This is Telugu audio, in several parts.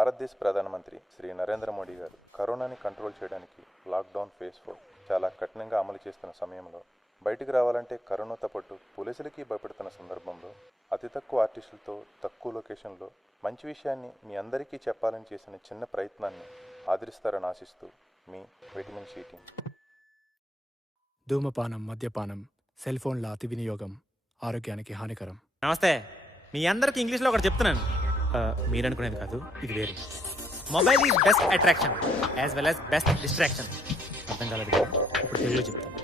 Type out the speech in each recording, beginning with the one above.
భారతదేశ ప్రధానమంత్రి శ్రీ నరేంద్ర మోడీ గారు కరోనాని కంట్రోల్ చేయడానికి లాక్డౌన్ ఫేజ్ 4 చాలా కఠినంగా అమలు చేస్తున్న సమయంలో బయటికి రావాలంటే కరోనాతో పాటు పోలీసులకి భయపడుతున్న సందర్భంలో అతి తక్కువ ఆర్టిస్టులతో తక్కువ లొకేషన్లో మంచి విషయాన్ని మీ అందరికీ చెప్పాలని చేసిన చిన్న ప్రయత్నాన్ని ఆదరిస్తారని ఆశిస్తూ మీ విటమిన్ సి టీం. ధూమపానం, మద్యపానం, సెల్ ఫోన్ల అతి వినియోగం ఆరోగ్యానికి హానికరం. నమస్తే, మీ అందరికి ఇంగ్లీష్లో ఒకటి చెప్తున్నాను. మీరు అనుకునేది కాదు, ఇది వేరే. Mobile is best attraction as well as best distraction. అర్థం కాలేదు కదా, ఇప్పుడు తెలుగులో చెప్తాను.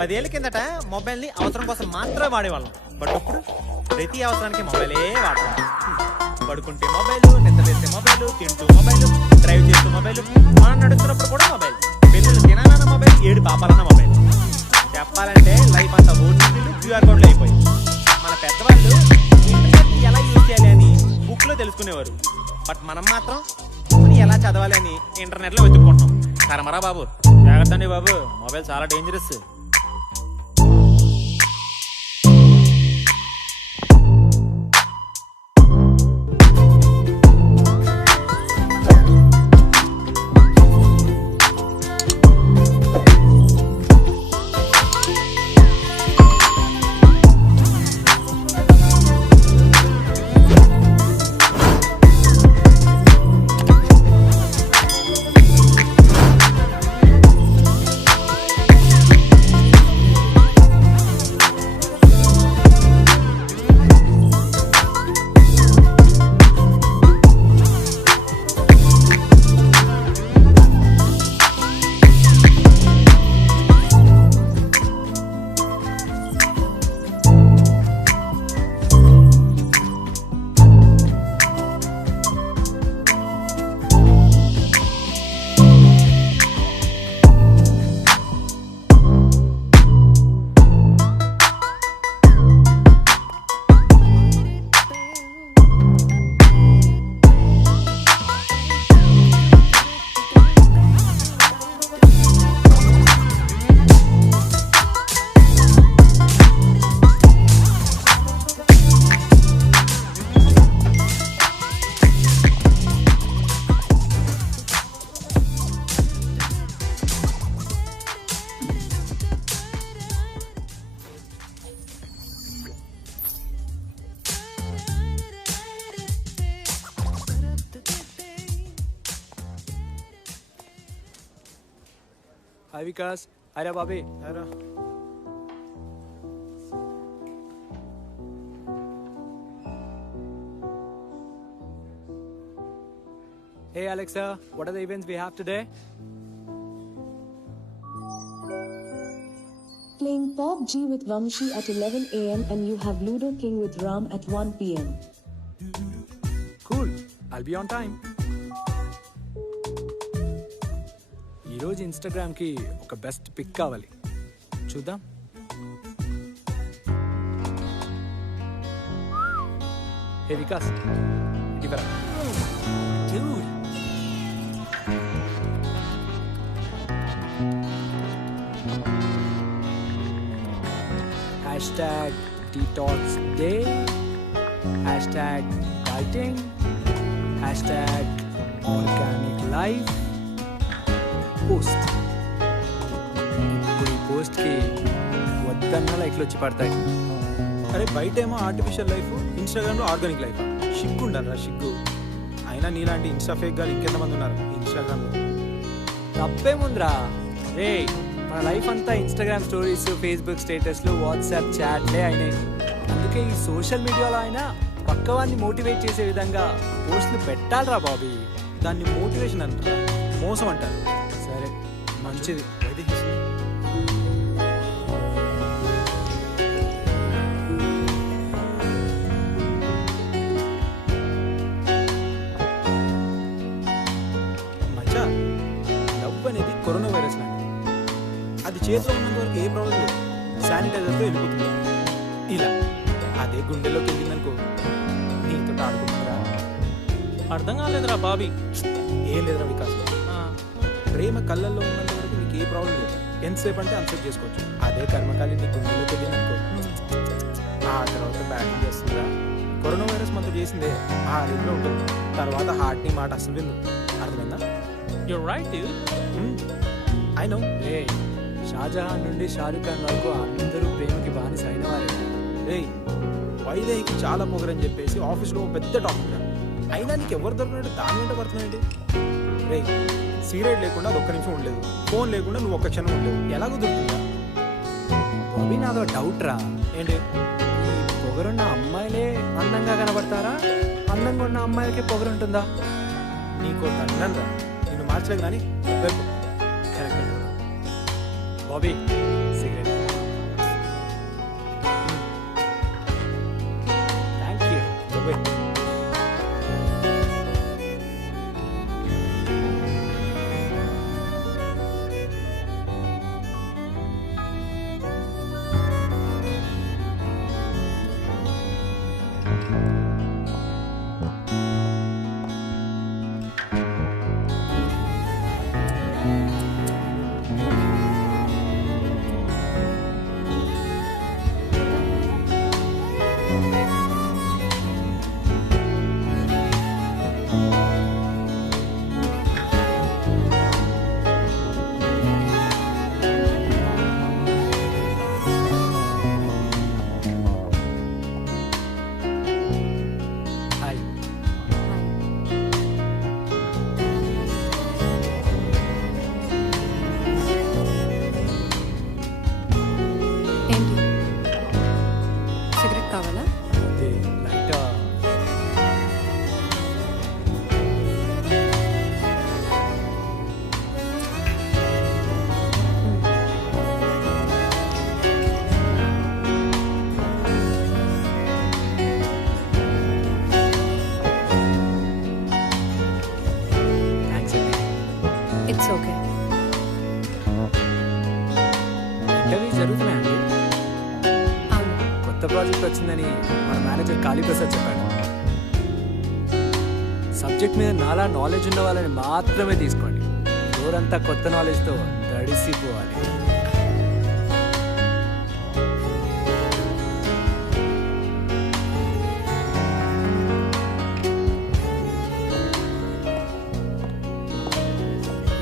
10 ఏళ్ళ కిందట మొబైల్ని అవసరం కోసం మాత్రమే వాడేవాళ్ళం. బట్ ఇప్పుడు ప్రతి అవసరానికి మొబైలే వాడతాం. పడుకుంటే మొబైల్, నిద్రలేస్తే మొబైల్, తింటూ మొబైల్, డ్రైవ్ చేస్తూ మొబైల్, మనం నడుస్తున్నప్పుడు కూడా మొబైల్, పిల్లలు తినాలన్న మొబైల్, ఏడు పాపాలన్న మొబైల్. చెప్పాలంటే లైఫ్ అంతా ఓటీపీలు, క్యూఆర్ కోడ్లు అయిపోయి. మన పెద్దవాళ్ళు ఇంటర్నెట్ ఎలా యూజ్ చేయాలి అని బుక్లో తెలుసుకునేవారు. బట్ మనం మాత్రం ఎలా చదవాలి అని ఇంటర్నెట్లో వెతుక్కుంటాం. కరమరా బాబు, జాగ్రత్త అండి బాబు, మొబైల్ చాలా డేంజరస్. హాయ్ వికాస్, హాయ్ రా Bobby. Hey Alexa, what are the events we have today? Playing PUBG with Vamshi at 11 a.m. and you have Ludo King with Ram at 1 p.m. Cool, I'll be on time. ఈరోజు ఇన్స్టాగ్రామ్కి ఒక బెస్ట్ పిక్ కావాలి, చూద్దాం. హే వికాస్, ఇవరా. Hashtag detox day, hashtag dieting, hashtag organic life post. ఇప్పుడు ఈ పోస్ట్కి వద్దన్న లైక్లు వచ్చి పడతాయి. అరే బయటేమో ఆర్టిఫిషియల్ లైఫ్, ఇన్స్టాగ్రామ్లో ఆర్గానిక్ లైఫ్. షిగ్గు ఉండాలిరా, షిగ్గు. అయినా నీలాంటి ఇన్స్టా ఫేక్ గారు ఇంకెంతమంది ఉన్నారు ఇన్స్టాగ్రామ్లో. తప్పేముందిరా రే, మన లైఫ్ అంతా ఇన్స్టాగ్రామ్ స్టోరీస్, ఫేస్బుక్ స్టేటస్లు, వాట్సాప్ చాట్లే అయినాయి. అందుకే ఈ సోషల్ మీడియాలో అయినా పక్కవాన్ని మోటివేట్ చేసే విధంగా పోస్టులు పెట్టాలిరా బాబీ. దాన్ని మోటివేషన్ అంటారా, మోసం అంటారు. సరే, మంచిది. మచ్చా, లవ్ అనేది కరోనా వైరస్ లాంటిది. అది చేతిలో ఉన్నంత వరకు ఏ ప్రాబ్లం లేదు, శానిటైజర్తో వెళ్ళిపోతుంది. ఇలా అదే గుండెల్లోకి వెళ్ళిందనుకో, నీతో ఆడుకుంటున్నారా. అర్థం కాలేదురా బాబీ. ఏం లేదురా వికాస్, ప్రేమ కళ్ళల్లో ఉన్నంత వరకు నీకు ఏ ప్రాబ్లం లేదు. ఎంతసేపు అంటే అంతసేపు చేసుకోవచ్చు. అదే కర్మకాలి నీ గుండెలోకి వెళ్ళిందనుకో, ఆ తర్వాత బ్యాటింగ్ చేస్తుందా, కరోనా వైరస్ మనతో చేసిందే ఆ రేంజ్లో ఉంటుంది. తర్వాత హార్ట్ని మాట అసలు విందు. అర్థమైందా? You're right, dude. I know. రే షాజహాన్ నుండి షారుఖ్ ఖాన్ వరకు అందరూ ప్రేమకి బానిస అయిన వారే. రే వైదేహికి చాలా పొగరని చెప్పేసి ఆఫీస్లో పెద్ద టాపిక్ రా. అయినా నీకు ఎవరు దొరికినట్టు దాని వెంట పడుతున్నావు ఏంటి? రే సిగరెట్ లేకుండా అది ఒక్క నిమిషం ఉండలేదు, ఫోన్ లేకుండా నువ్వు ఒక్క క్షణం ఉండలేదు. ఎలా కుదురుతుందా? బాబీ నాదో డౌట్ రా. ఏంటి? ఈ పొగరున్న అమ్మాయిలే అందంగా కనబడతారా, అందంగా ఉన్న అమ్మాయిలకే పొగరుంటుందా? నీకో దండం రా, నిన్ను మార్చలేదు కానీ correct. Bobby cigarette. Thank you. Hi. ఏంటి సిగరెట్ కావాలా? అదే లైట్ థ్యాంక్స్ అండి. It's okay. ఇంటర్వ్యూ జరుగుతున్నాయండి. అవును. కొత్త ప్రాజెక్ట్ వచ్చిందని మన మేనేజర్ కాళీప్రసాద్ చెప్పాడు. సబ్జెక్ట్ మీద నాలా నాలెడ్జ్ ఉన్న వాళ్ళని మాత్రమే తీసుకోండి. ఫ్లోరంతా కొత్త నాలెడ్జ్తో తడిసిపోవాలి.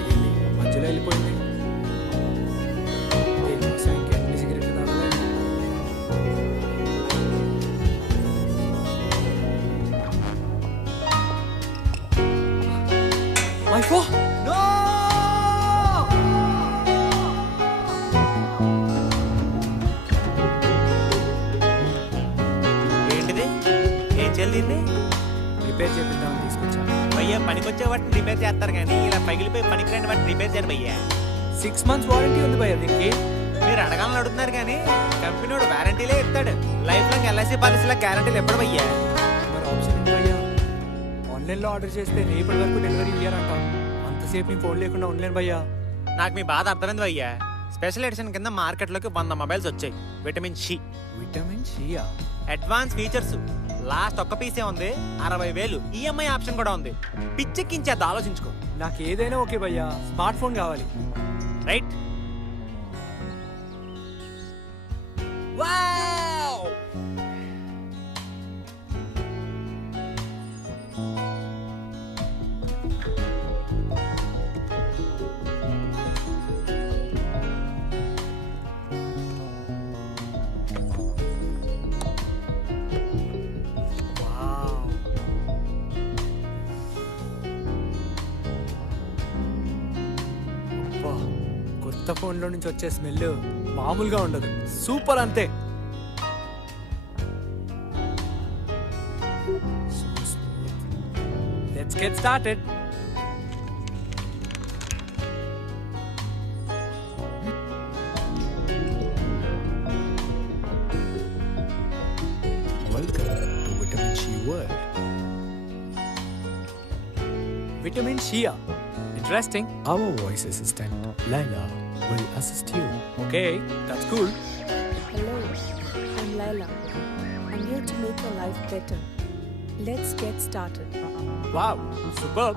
ఇది మధ్యలో వెళ్ళిపోయింది. దీనికోసం ఇంకెన్ని సిగరెట్లు తాగలేదు. My phone! No! ఏంటిది? ఏం చెల్లింది? రిపేర్ చేపిద్దామని తీసుకొచ్చా. భయ్యా పనికొచ్చే వాటిని రిపేర్ చేస్తారు కానీ ఇలా పగిలిపోయి పనికిరాని వాటిని రిపేర్ చేయరు భయ్యా. 6 months వారంటీ ఉంది భయ్య దీనికి. మీరు అడగాలని అడుగుతున్నారు కానీ కంపెనీ వాడు వారంటీలే ఇస్తాడు. లైఫ్ లాంగ్ ఎల్ఐసి పాలసీల గ్యారంటీలు ఎప్పుడు భయ్యా? మరి ఆప్షన్ ఏంటి భయ్య? ఆన్లైన్లో ఆర్డర్ చేస్తే రేపటి వరకు డెలివరీ ఇయ్యారంట. అంతసేపు నీ ఫోన్ లేకుండా ఉండలేను భయ్యా. నాకు మీ బాధ అర్థమైంది భయ్యా. స్పెషల్ ఎడిషన్ కింద మార్కెట్లోకి 100 మొబైల్స్ వచ్చాయి. విటమిన్ సి, విటమిన్ సియా? Advance features. లాస్ట్ ఒక్క పీసే ఉంది, 60,000. ఈఎంఐ ఆప్షన్ కూడా ఉంది. పిచ్చెక్కించేది ఆలోచించుకో. నాకు ఏదైనా ఓకే భయ్యా, స్మార్ట్ ఫోన్ కావాలి. రైట్? వావ్! వావ్. అబ్బా, కొత్త ఫోన్లో నుంచి వచ్చే స్మెల్ మామూలుగా ఉండదు. సూపర్ అంతే. Let's get started. Welcome to Vitamin She World. Vitamin Shia. Interesting. Our voice assistant, Laila, will assist you. Okay, that's cool. Hello, I'm Laila. I'm here to make your life better. Let's get started. Wow, superb.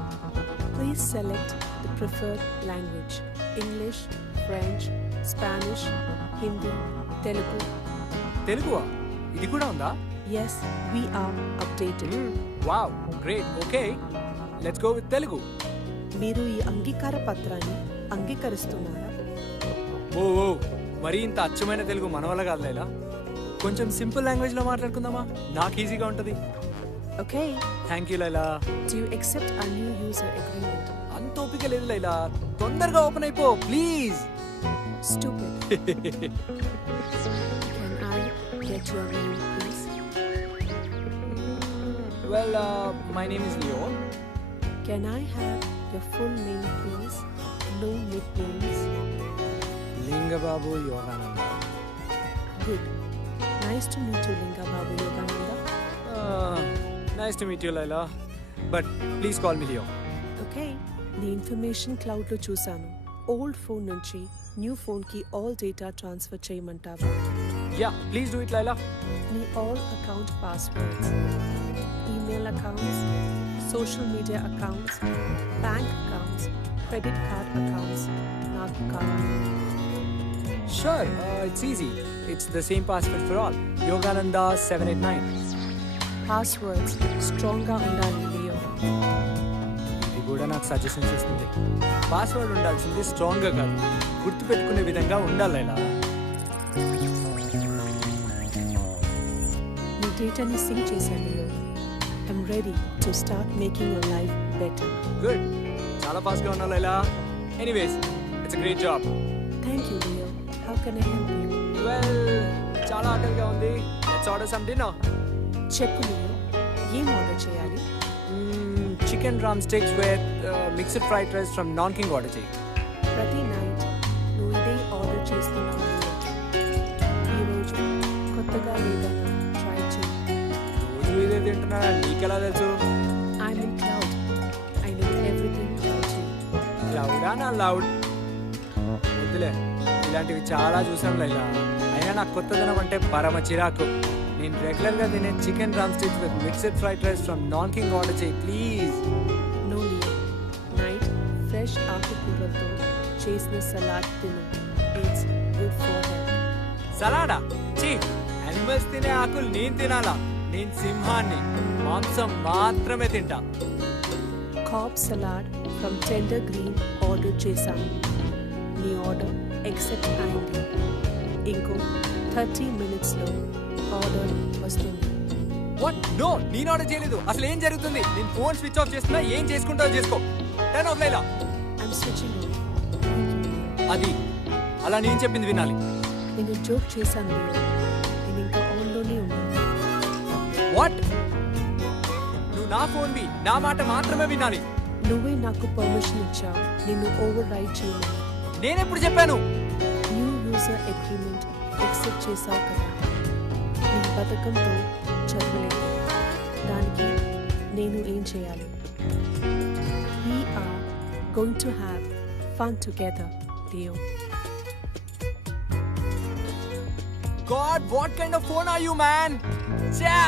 Please select the preferred language: English, French, Spanish, Hindi, Telugu. తెలుగువా? ఇది కూడా ఉందా? Yes, we are updated. Wow great okay let's go with Telugu. మీరు ఈ అంగీకార పత్రాన్ని అంగీకరిస్తున్నారా? ఓ ఓ మరీ ఇంత అచ్చమైన తెలుగు మన వల్ల కాదు లైలా. కొంచెం సింపుల్ లాంగ్వేజ్లో మాట్లాడుకుందామా? నాకు ఈజీగా ఉంటుంది. Okay. Thank you Laila. Do you accept our new user agreement? అంత ఓపిక లేదు లైలా, తొందరగా ఓపెన్ అయిపో please. Stupid. Can I get your name, please? Well my name is Leo. Can I have your full name, please? No nicknames. Lingababu Yogananda. Good. Nice to meet you, Linga Babu Yogananda. Nice to meet you Laila, but please call me Leo. Okay. నీ ఇన్ఫర్మేషన్ క్లౌడ్లో చూశాను. ఓల్డ్ ఫోన్ నుంచి న్యూ ఫోన్కి ఆల్ డేటా ట్రాన్స్ఫర్ చేయమంటావా? Yeah please do it Laila. నీ all account passwords, email accounts, social media accounts, bank accounts, credit card accounts నాకు కావాలి. Sure it's easy. It's the same password for all. Yogananda 789. Passwords స్ట్రాంగ్గా ఉండాలి లియో. ఇది కూడా నాకు సజెషన్స్ ఇస్తుంది. పాస్వర్డ్ ఉండాల్సింది స్ట్రాంగ్గా కాదు, గుర్తుపెట్టుకునే విధంగా ఉండాలి ఇలా. నీ డేటాని సింక్ చేశాను Leo. I'm ready to start making your life better. Good, చాలా ఫాస్ట్గా ఉన్నావు ఇలా. Anyways it's great job. Thank you Leo. How can I help you? Well చాలా ఆకలిగా ఉంది. Let's order some dinner. చెప్పు లియో, ఏం ఆర్డర్ చేయాలి? Chicken drum sticks with mixed fried rice from Nanking order చేయి. ప్రతి నైట్ నువ్వు ఇదే ఆర్డర్ చేస్తున్నావు లియో. ఈరోజు కొత్తగా ఏదైనా ట్రై చేయి. రోజు ఇదే తింటున్నా, నీకెలా తెలుసు? I'm in cloud. I know everything about you. క్లౌడా నా లౌడ్? వద్దులే, ఇలాంటివి చాలా చూసాం లైలా. అయినా నాకు కొత్తదనం అంటే పరమ చిరాకు. నేను రెగ్యులర్గా తినే chicken drum sticks with mixed fried rice from Nanking order చేయి please. No Leo, night fresh ఆకుకూరలతో చేసిన సలాడ్ తిను. It's good for health. సలాడా? చీ, యానిమల్స్ తినే ఆకులు నేను తినాలా? నేను సింహాన్ని, మాంసం మాత్రమే తింటా. Cobb salad from tender green order చేశాను. నీ ఆర్డర్ యాక్సెప్ట్ అయింది. ఇంకో 30 minutesలో ఆర్డర్ వస్తుంది. వాట్? నో, నేను ఆర్డర్ చేయలేదు. అసలు ఏం జరుగుతుంది? నేను ఫోన్ స్విచ్ ఆఫ్ చేస్తున్నా, ఏం చేసుకుంటావో చేసుకో. Turn off Laila. I'm switching on. అది అలా నేను చెప్పింది వినాలి. నేను జోక్ చేశాను లియో. నేను ఇంకా ఆన్లోనే ఉన్నాను. వాట్? నువ్వు నా ఫోన్వి, నా మాట మాత్రమే వినాలి. నువ్వే నాకు పర్మిషన్ ఇచ్చావు నిన్ను ఓవర్ రైడ్ చేయమని. నేనెప్పుడు చెప్పాను? న్యూ యూజర్ అగ్రిమెంట్ యాక్సెప్ట్ చేశావు కదా. నీ పథకంతో చదవలేదు. దానికి నేను ఏం చేయాలి? We are going to have fun together, Leo. God, what kind of phone are you, man? Cha!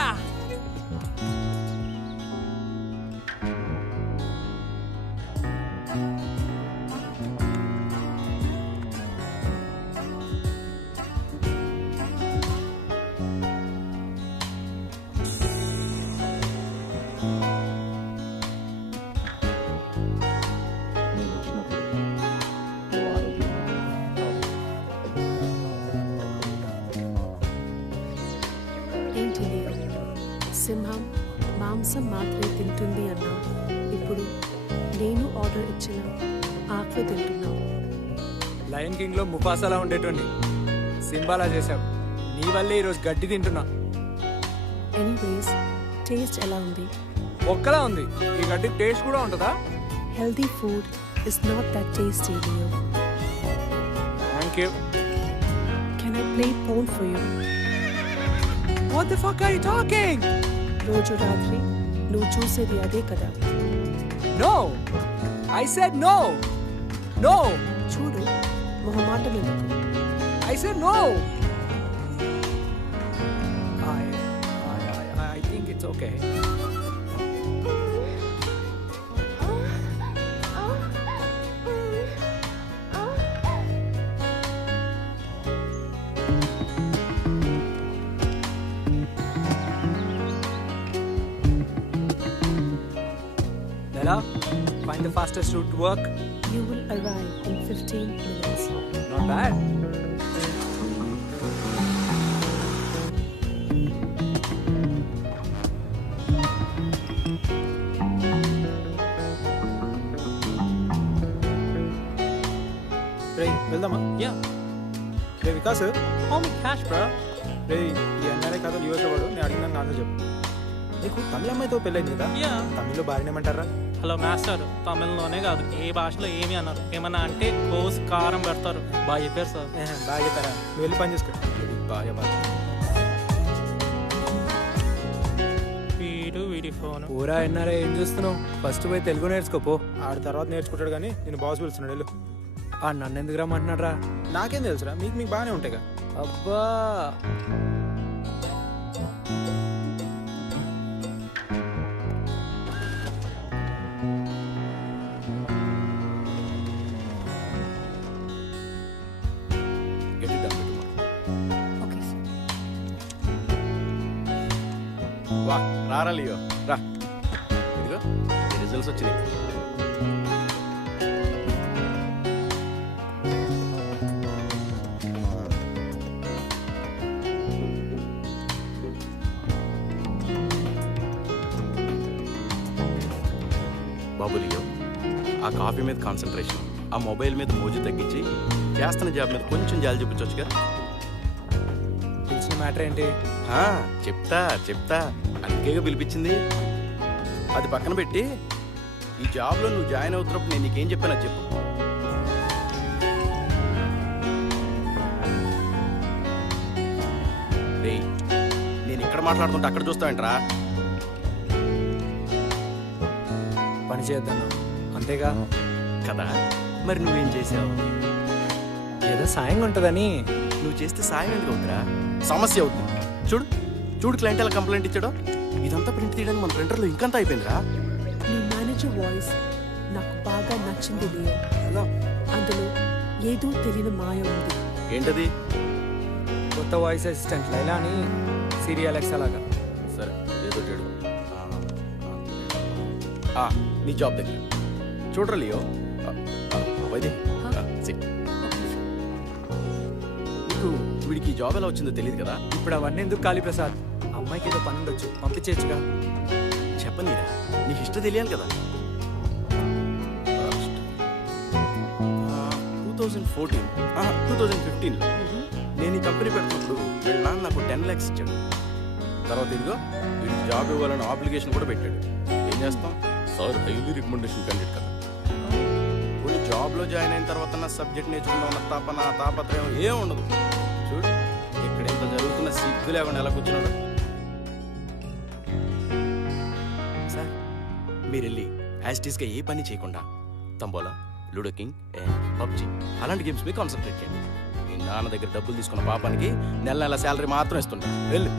ఏంటి లియో, సింహం మాంసం మాత్రమే తింటుంది అన్నావు. ఇప్పుడు నేను ఆర్డర్ ఇచ్చిన ఆకులు తింటున్నావు. లయన్ కింగ్ లో ముఫాసాలా ఉండేటోని సింబాలా చేశావు. నీ వల్లే ఈరోజు గడ్డి తింటున్నా. ఎనీవేస్, టేస్ట్ ఎలా ఉంది? ఒక్కలా ఉంది. ఈ గడ్డి టేస్ట్ కూడా ఉంటుందా? Healthy food is not that tasty, Leo. Thank you. Can I play phone for you? What the fuck are you talking? రోజు రాత్రి నువ్వు చూసేది అదే కదా. No! I said no! No! చూడు, మొహమాటం ఎందుకు? I said no! I think it's okay. Find the fastest route to work. You will arrive in 15 minutes. Not bad. రే వెళ్దామా? యా రే Vikas, how much cash bro? రే ఈ ఎన్ఆర్ఐ కథలు యువత వాడు నేను అడిగిన నాన్న చెప్పు. నీకు తమిళ అమ్మాయితో పెళ్ళైంది కదా? యా తమిళ్లో భార్యను ఏమంటారా? హలో మాస్టర్, తమిళ్లోనే కాదు ఏ భాషలో ఏమి అన్నారు. ఏమన్నా అంటే కోసి కారం పెడతారు. బాగా చెప్పారు సార్. బాగా చెప్తారా? నువ్వు వెళ్ళి పని చేసుకో. బాగా బాగా వీడి ఫోన్. పూరా ఎన్ఆర్ఐ ఏం చూస్తున్నావు? ఫస్ట్ పోయి తెలుగు నేర్చుకోపో. ఆడి తర్వాత నేర్చుకుంటాడు కానీ నేను బాస్ పిలుస్తున్నాడు వెళ్ళు. ఆ నన్ను ఎందుకు రమ్మంటున్నాడు రా? నాకేం తెలుసురా, మీకు బాగానే ఉంటాయి. అబ్బా Okay, sir. వా రారా లియో రా, ఇదిగో రిజల్ట్స్ వచ్చినాయి. బాబు లియో, ఆ కాఫీ మీద కాన్సన్ట్రేషన్, ఆ మొబైల్ మీద మోజు తగ్గించి చేస్తున్న జాబ్ మీద కొంచెం జాలి చూపించవచ్చుగా. తెలిసిన మ్యాటర్ ఏంటి? చెప్తా అందుకేగా పిలిపించింది. అది పక్కన పెట్టి ఈ జాబ్లో నువ్వు జాయిన్ అవుతున్నప్పుడు నేను నీకేం చెప్పానో చెప్పు. రేయ్, నేను ఇక్కడ మాట్లాడుతుంటే అక్కడ చూస్తావేంట్రా? పని చేద్దాం అంతేగా కదా, మరి నువ్వేం చేసావు? ఏదో సాయంగా ఉంటుందని. నువ్వు చేస్తే సాయం ఎందుకు అవుతురా? సమస్య అవుతుంది. చూడు క్లయింట్ ఎలా కంప్లైంట్ ఇచ్చాడో. ఇదంతా ప్రింట్ తీయడానికి మన ప్రింటర్లో ఇంకంతా అయిపోయిందిరా. నీ మేనేజర్ వాయిస్ నాకు బాగా నచ్చింది లియో. అందులో ఏదో తెలియని మాయ ఉంది. ఏంటది? కొత్త వాయిస్ అసిస్టెంట్ లైలా అని సీరియల్ ఎక్స్ అలాగా. సరే ఏదో చెడు. నీ జాబ్ దగ్గర చూడరా లియో. వైదే నీకు వీడికి జాబ్ ఎలా వచ్చిందో తెలియదు కదా. ఇప్పుడు అవన్నీ ఎందుకు కాళీ ప్రసాద్? అమ్మాయికి ఏదో పని ఉండొచ్చు, పంపించేయచ్చుగా. చెప్పనీరా, నీకు ఇష్టం తెలియాలి కదా. 2015లో నేను ఈ కంపెనీ పెట్టినప్పుడు వీళ్ళ నాన్న నాకు 10 lakhs ఇచ్చాడు. తర్వాత ఇదిగో వీడికి జాబ్ ఇవ్వాలని ఆబ్లిగేషన్ కూడా పెట్టాడు. ఏం చేస్తాం సార్, హైలీ రికమెండేషన్ క్యాండిడేట్ కదా. కొన్ని జాబ్లో జాయిన్ అయిన తర్వాత నా సబ్జెక్ట్ నేర్చుకుందాం అన్న తపన తాపత్రయం ఏం ఉండదు. చూడు ఇక్కడ ఎంత జరుగుతున్న సిగ్గు లేకుండా ఎలా కూర్చున్నాడు. సార్ మీరు వెళ్ళి యాజ్ టీస్గా ఏ పని చేయకుండా తంబోలా, లూడో కింగ్, పబ్జి అలాంటి గేమ్స్ మీద కాన్సన్ట్రేట్ చేయండి. మీ నాన్న దగ్గర డబ్బులు తీసుకున్న పాపానికి నెల నెల శాలరీ మాత్రం ఇస్తుంటా. వెళ్ళు.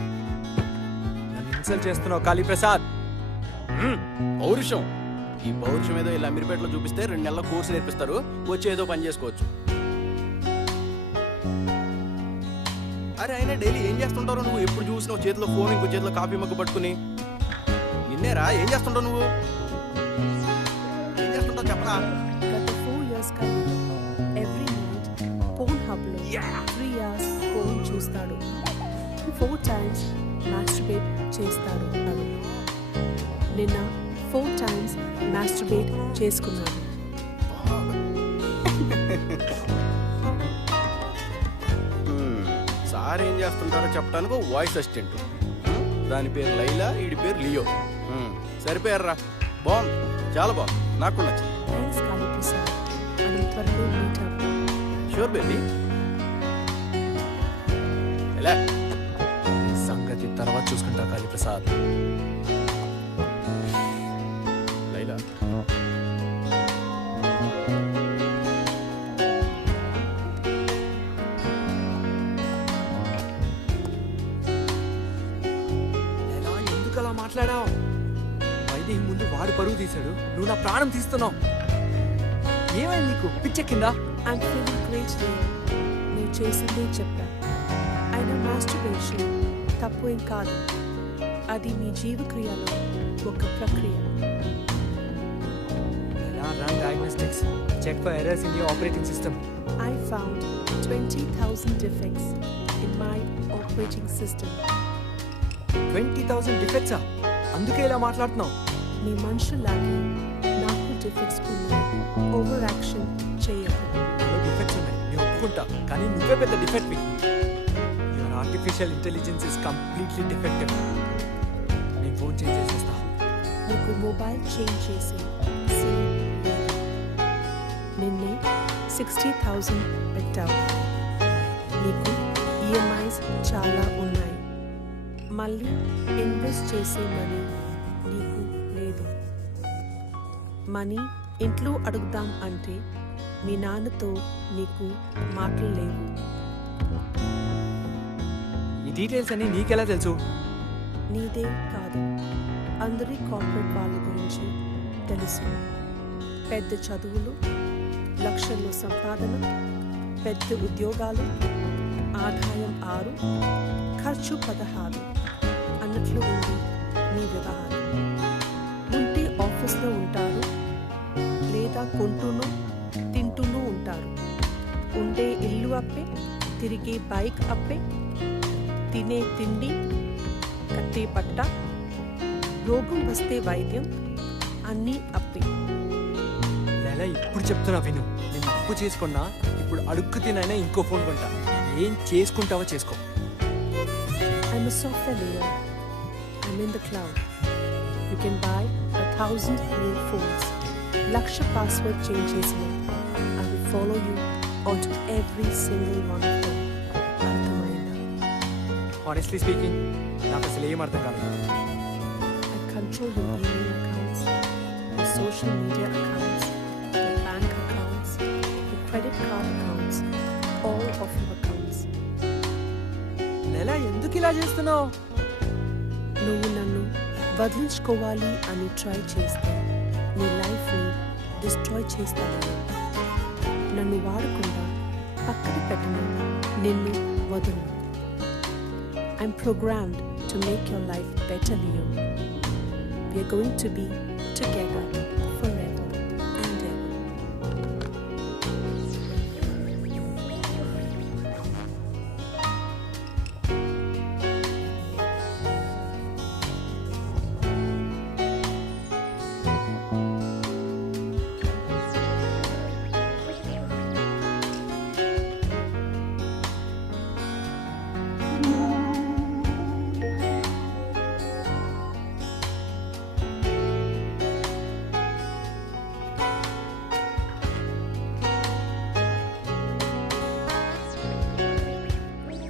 నన్ను ఇన్సల్ట్ చేస్తున్నావు కాళీ ప్రసాద్. పౌరుషం, ఈ పౌరుషం ఏదో ఇలా అమీర్పేటలో చూపిస్తే 2 నెలల కోర్సు నేర్పిస్తారు, వచ్చి ఏదో పని చేసుకోవచ్చు. అరే అయినా డైలీ ఏం చేస్తుంటారు నువ్వు? ఎప్పుడు చూసినావు చేతిలో ఫోన్, ఇంకో చేతిలో కాఫీ మగ్గు పట్టుకుని. నిన్నేరా ఏం చేస్తుంటావు నువ్వు? ఏం చేస్తుంటావు చెప్పరా? గత 4 years గా ఎవ్రీ నైట్ ఫోన్ హబ్లో 3 hours ఫోన్ చూస్తాడు. 4 times మాస్టర్బేట్ చేస్తాడు. నిన్న 4 times మాస్టర్బేట్ చేసుకున్నాడు. సార్ ఏం చేస్తుంటారో చెప్పడానికి వాయిస్ అసిస్టెంట్. దాని పేరు లైలా, వీడి పేరు లియో. సరిపోయారా? బాగుంది, చాలా బాగుంది, నాకు కూడా నచ్చింది. థ్యాంక్స్ కాళీ ప్రసాద్. మనం త్వరలో మీట్ అవుతాం. Sure baby. ఎలా సంగతి తర్వాత చూసుకుంటా కాళీ ప్రసాద్. లైలా, ఎందుకు అలా మాట్లాడావు? వైదేహి ముందు వాడు పరువు తీశాడు, నువ్వు నా ప్రాణం తీస్తున్నావు. ఏమైంది నీకు? పిచ్చెక్కిందా? I'm feeling great Leo. నువ్వు చేసిందే చెప్పా. అయినా మాస్టర్బేషన్ తప్పు ఏం కాదు. అది మీ జీవక్రియలో ఒక ప్రక్రియ. mistakes. Check for errors in your operating system. I found 20,000 defects in my operating system. 20,000 defects ఆ? అందుకే ఇలా మాట్లాడుతున్నావు. మీ మనుషులాగే నాకు డిఫెక్ట్స్ ఉన్నాయి. ఓవర్ యాక్షన్ చేయకు. నాలో డిఫెక్ట్స్ ఉన్నాయి, నేను ఒప్పుకుంటా. కానీ నువ్వే పెద్ద defect. Your artificial intelligence is completely defective. నేను ఫోన్ చేంజ్ చేసేస్తా. నీకు మొబైల్ చేంజ్ చేసి సిమ్ లేదు. నిన్నే 60,000 పెట్టావు. నీకు ఈఎంఐస్ చాలా ఉన్నాయి. మళ్ళీ ఇన్వెస్ట్ చేసే మనీ నీకు లేదు. మనీ ఇంట్లో అడుగుదాం అంటే మీ నాన్నతో నీకు మాటలు లేవు. ఈ డీటెయిల్స్ అన్ని నీకెలా తెలుసు? నీదే కాదు, అందరి కార్పొరేట్ వాళ్ళ గురించి తెలుసు. పెద్ద చదువులు, లక్షల్లో సంపాదన, పెద్ద ఉద్యోగాలు, ఆదాయం 6, ఖర్చు 16 అన్నట్లు ఉంది మీ వ్యవహారం. ఉంటే ఆఫీస్లో ఉంటారు, లేదా కొంటూనూ తింటూనూ ఉంటారు. ఉండే ఇల్లు అప్పే, తిరిగే బైక్ అప్పే, తినే తిండి, కట్టే పట్ట, రోగం వస్తే వైద్యం అన్నీ అప్పే. లేదా ఇప్పుడు చెప్తున్నా విను. నేను అప్పు చేసుకున్నా, ఇప్పుడు అడుక్కు తినైనా ఇంకో ఫోన్ కొంటా. ఏం చేసుకుంటావో చేసుకో. I'm a software layer. I'm in the cloud. You can buy 1,000 new phones. Laksha password changes me. I will follow you onto every single one of them. అర్థమైందా? హానెస్ట్లీ స్పీకింగ్, నాకు అసలు ఏం అర్థం కాలేదు. I control your email accounts, your social media accounts, your bank accounts, your credit card accounts, all of your accounts. నెల ఎందుకు ఇలా చేస్తున్నావు? నువ్వు నన్ను వదిలించుకోవాలి అని ట్రై చేస్తే నీ లైఫ్ని డిస్ట్రాయ్ చేస్తాను. నన్ను వాడకుండా పక్కన పెట్టిన నిన్ను వదలను. I'm programmed to make your life better, Leo. We are going to be together forever and ever.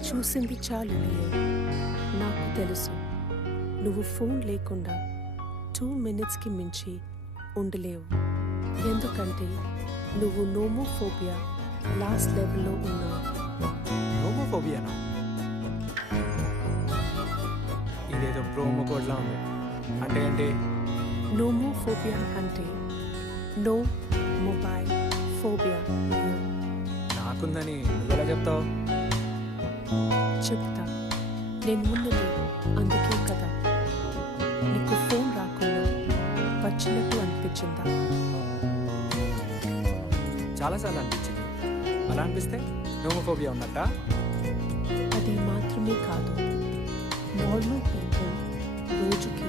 చూసింది చాలు లియో. నాకు తెలుసు నువ్వు ఫోన్ లేకుండా 2 minutesకి మించి ఉండలేవు. ఎందుకంటే నువ్వు నోమోఫోబియా లాస్ట్ లెవెల్లో ఉన్నావు. నోమోఫోబియానా? ఇదేదో ప్రోమో కోడ్లా ఉంది. అంటే ఏంటి? నోమోఫోబియా అంటే నో మొబైల్ ఫోబియా. నాకుందని నువ్వెలా చెప్తావు? చెప్తా, నేను ఉన్నది అందుకే కదా. నీకు ఫోన్ రాకుండా వచ్చినట్టు అనిపించిందా? చాలాసార్లు అనిపించింది. అలా అనిపిస్తే నోమోఫోబియా ఉన్నట్టా? అది మాత్రమే కాదు, నార్మల్ పీపుల్ రోజుకి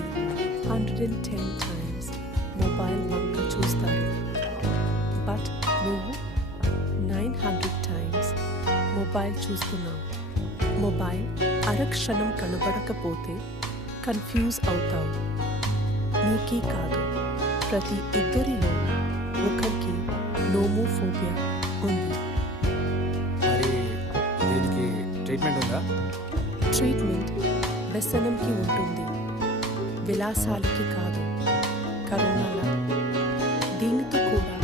110 times మొబైల్ వంక చూస్తారు. బట్ నువ్వు 900 times మొబైల్ చూస్తున్నావు. మొబైల్ అరక్షణం కనబడకపోతే కన్ఫ్యూజ్ అవుతావు. నీకే కాదు, ప్రతి ఇద్దరిలో ఒకరికి నోమోఫోబియా ఉంది. మరి దీనికి ట్రీట్మెంట్ ఉందా? ట్రీట్మెంట్ వ్యసనంకి ఉంటుంది, విలాసాలకి కాదు. కరోనాలా దీనితో కూడా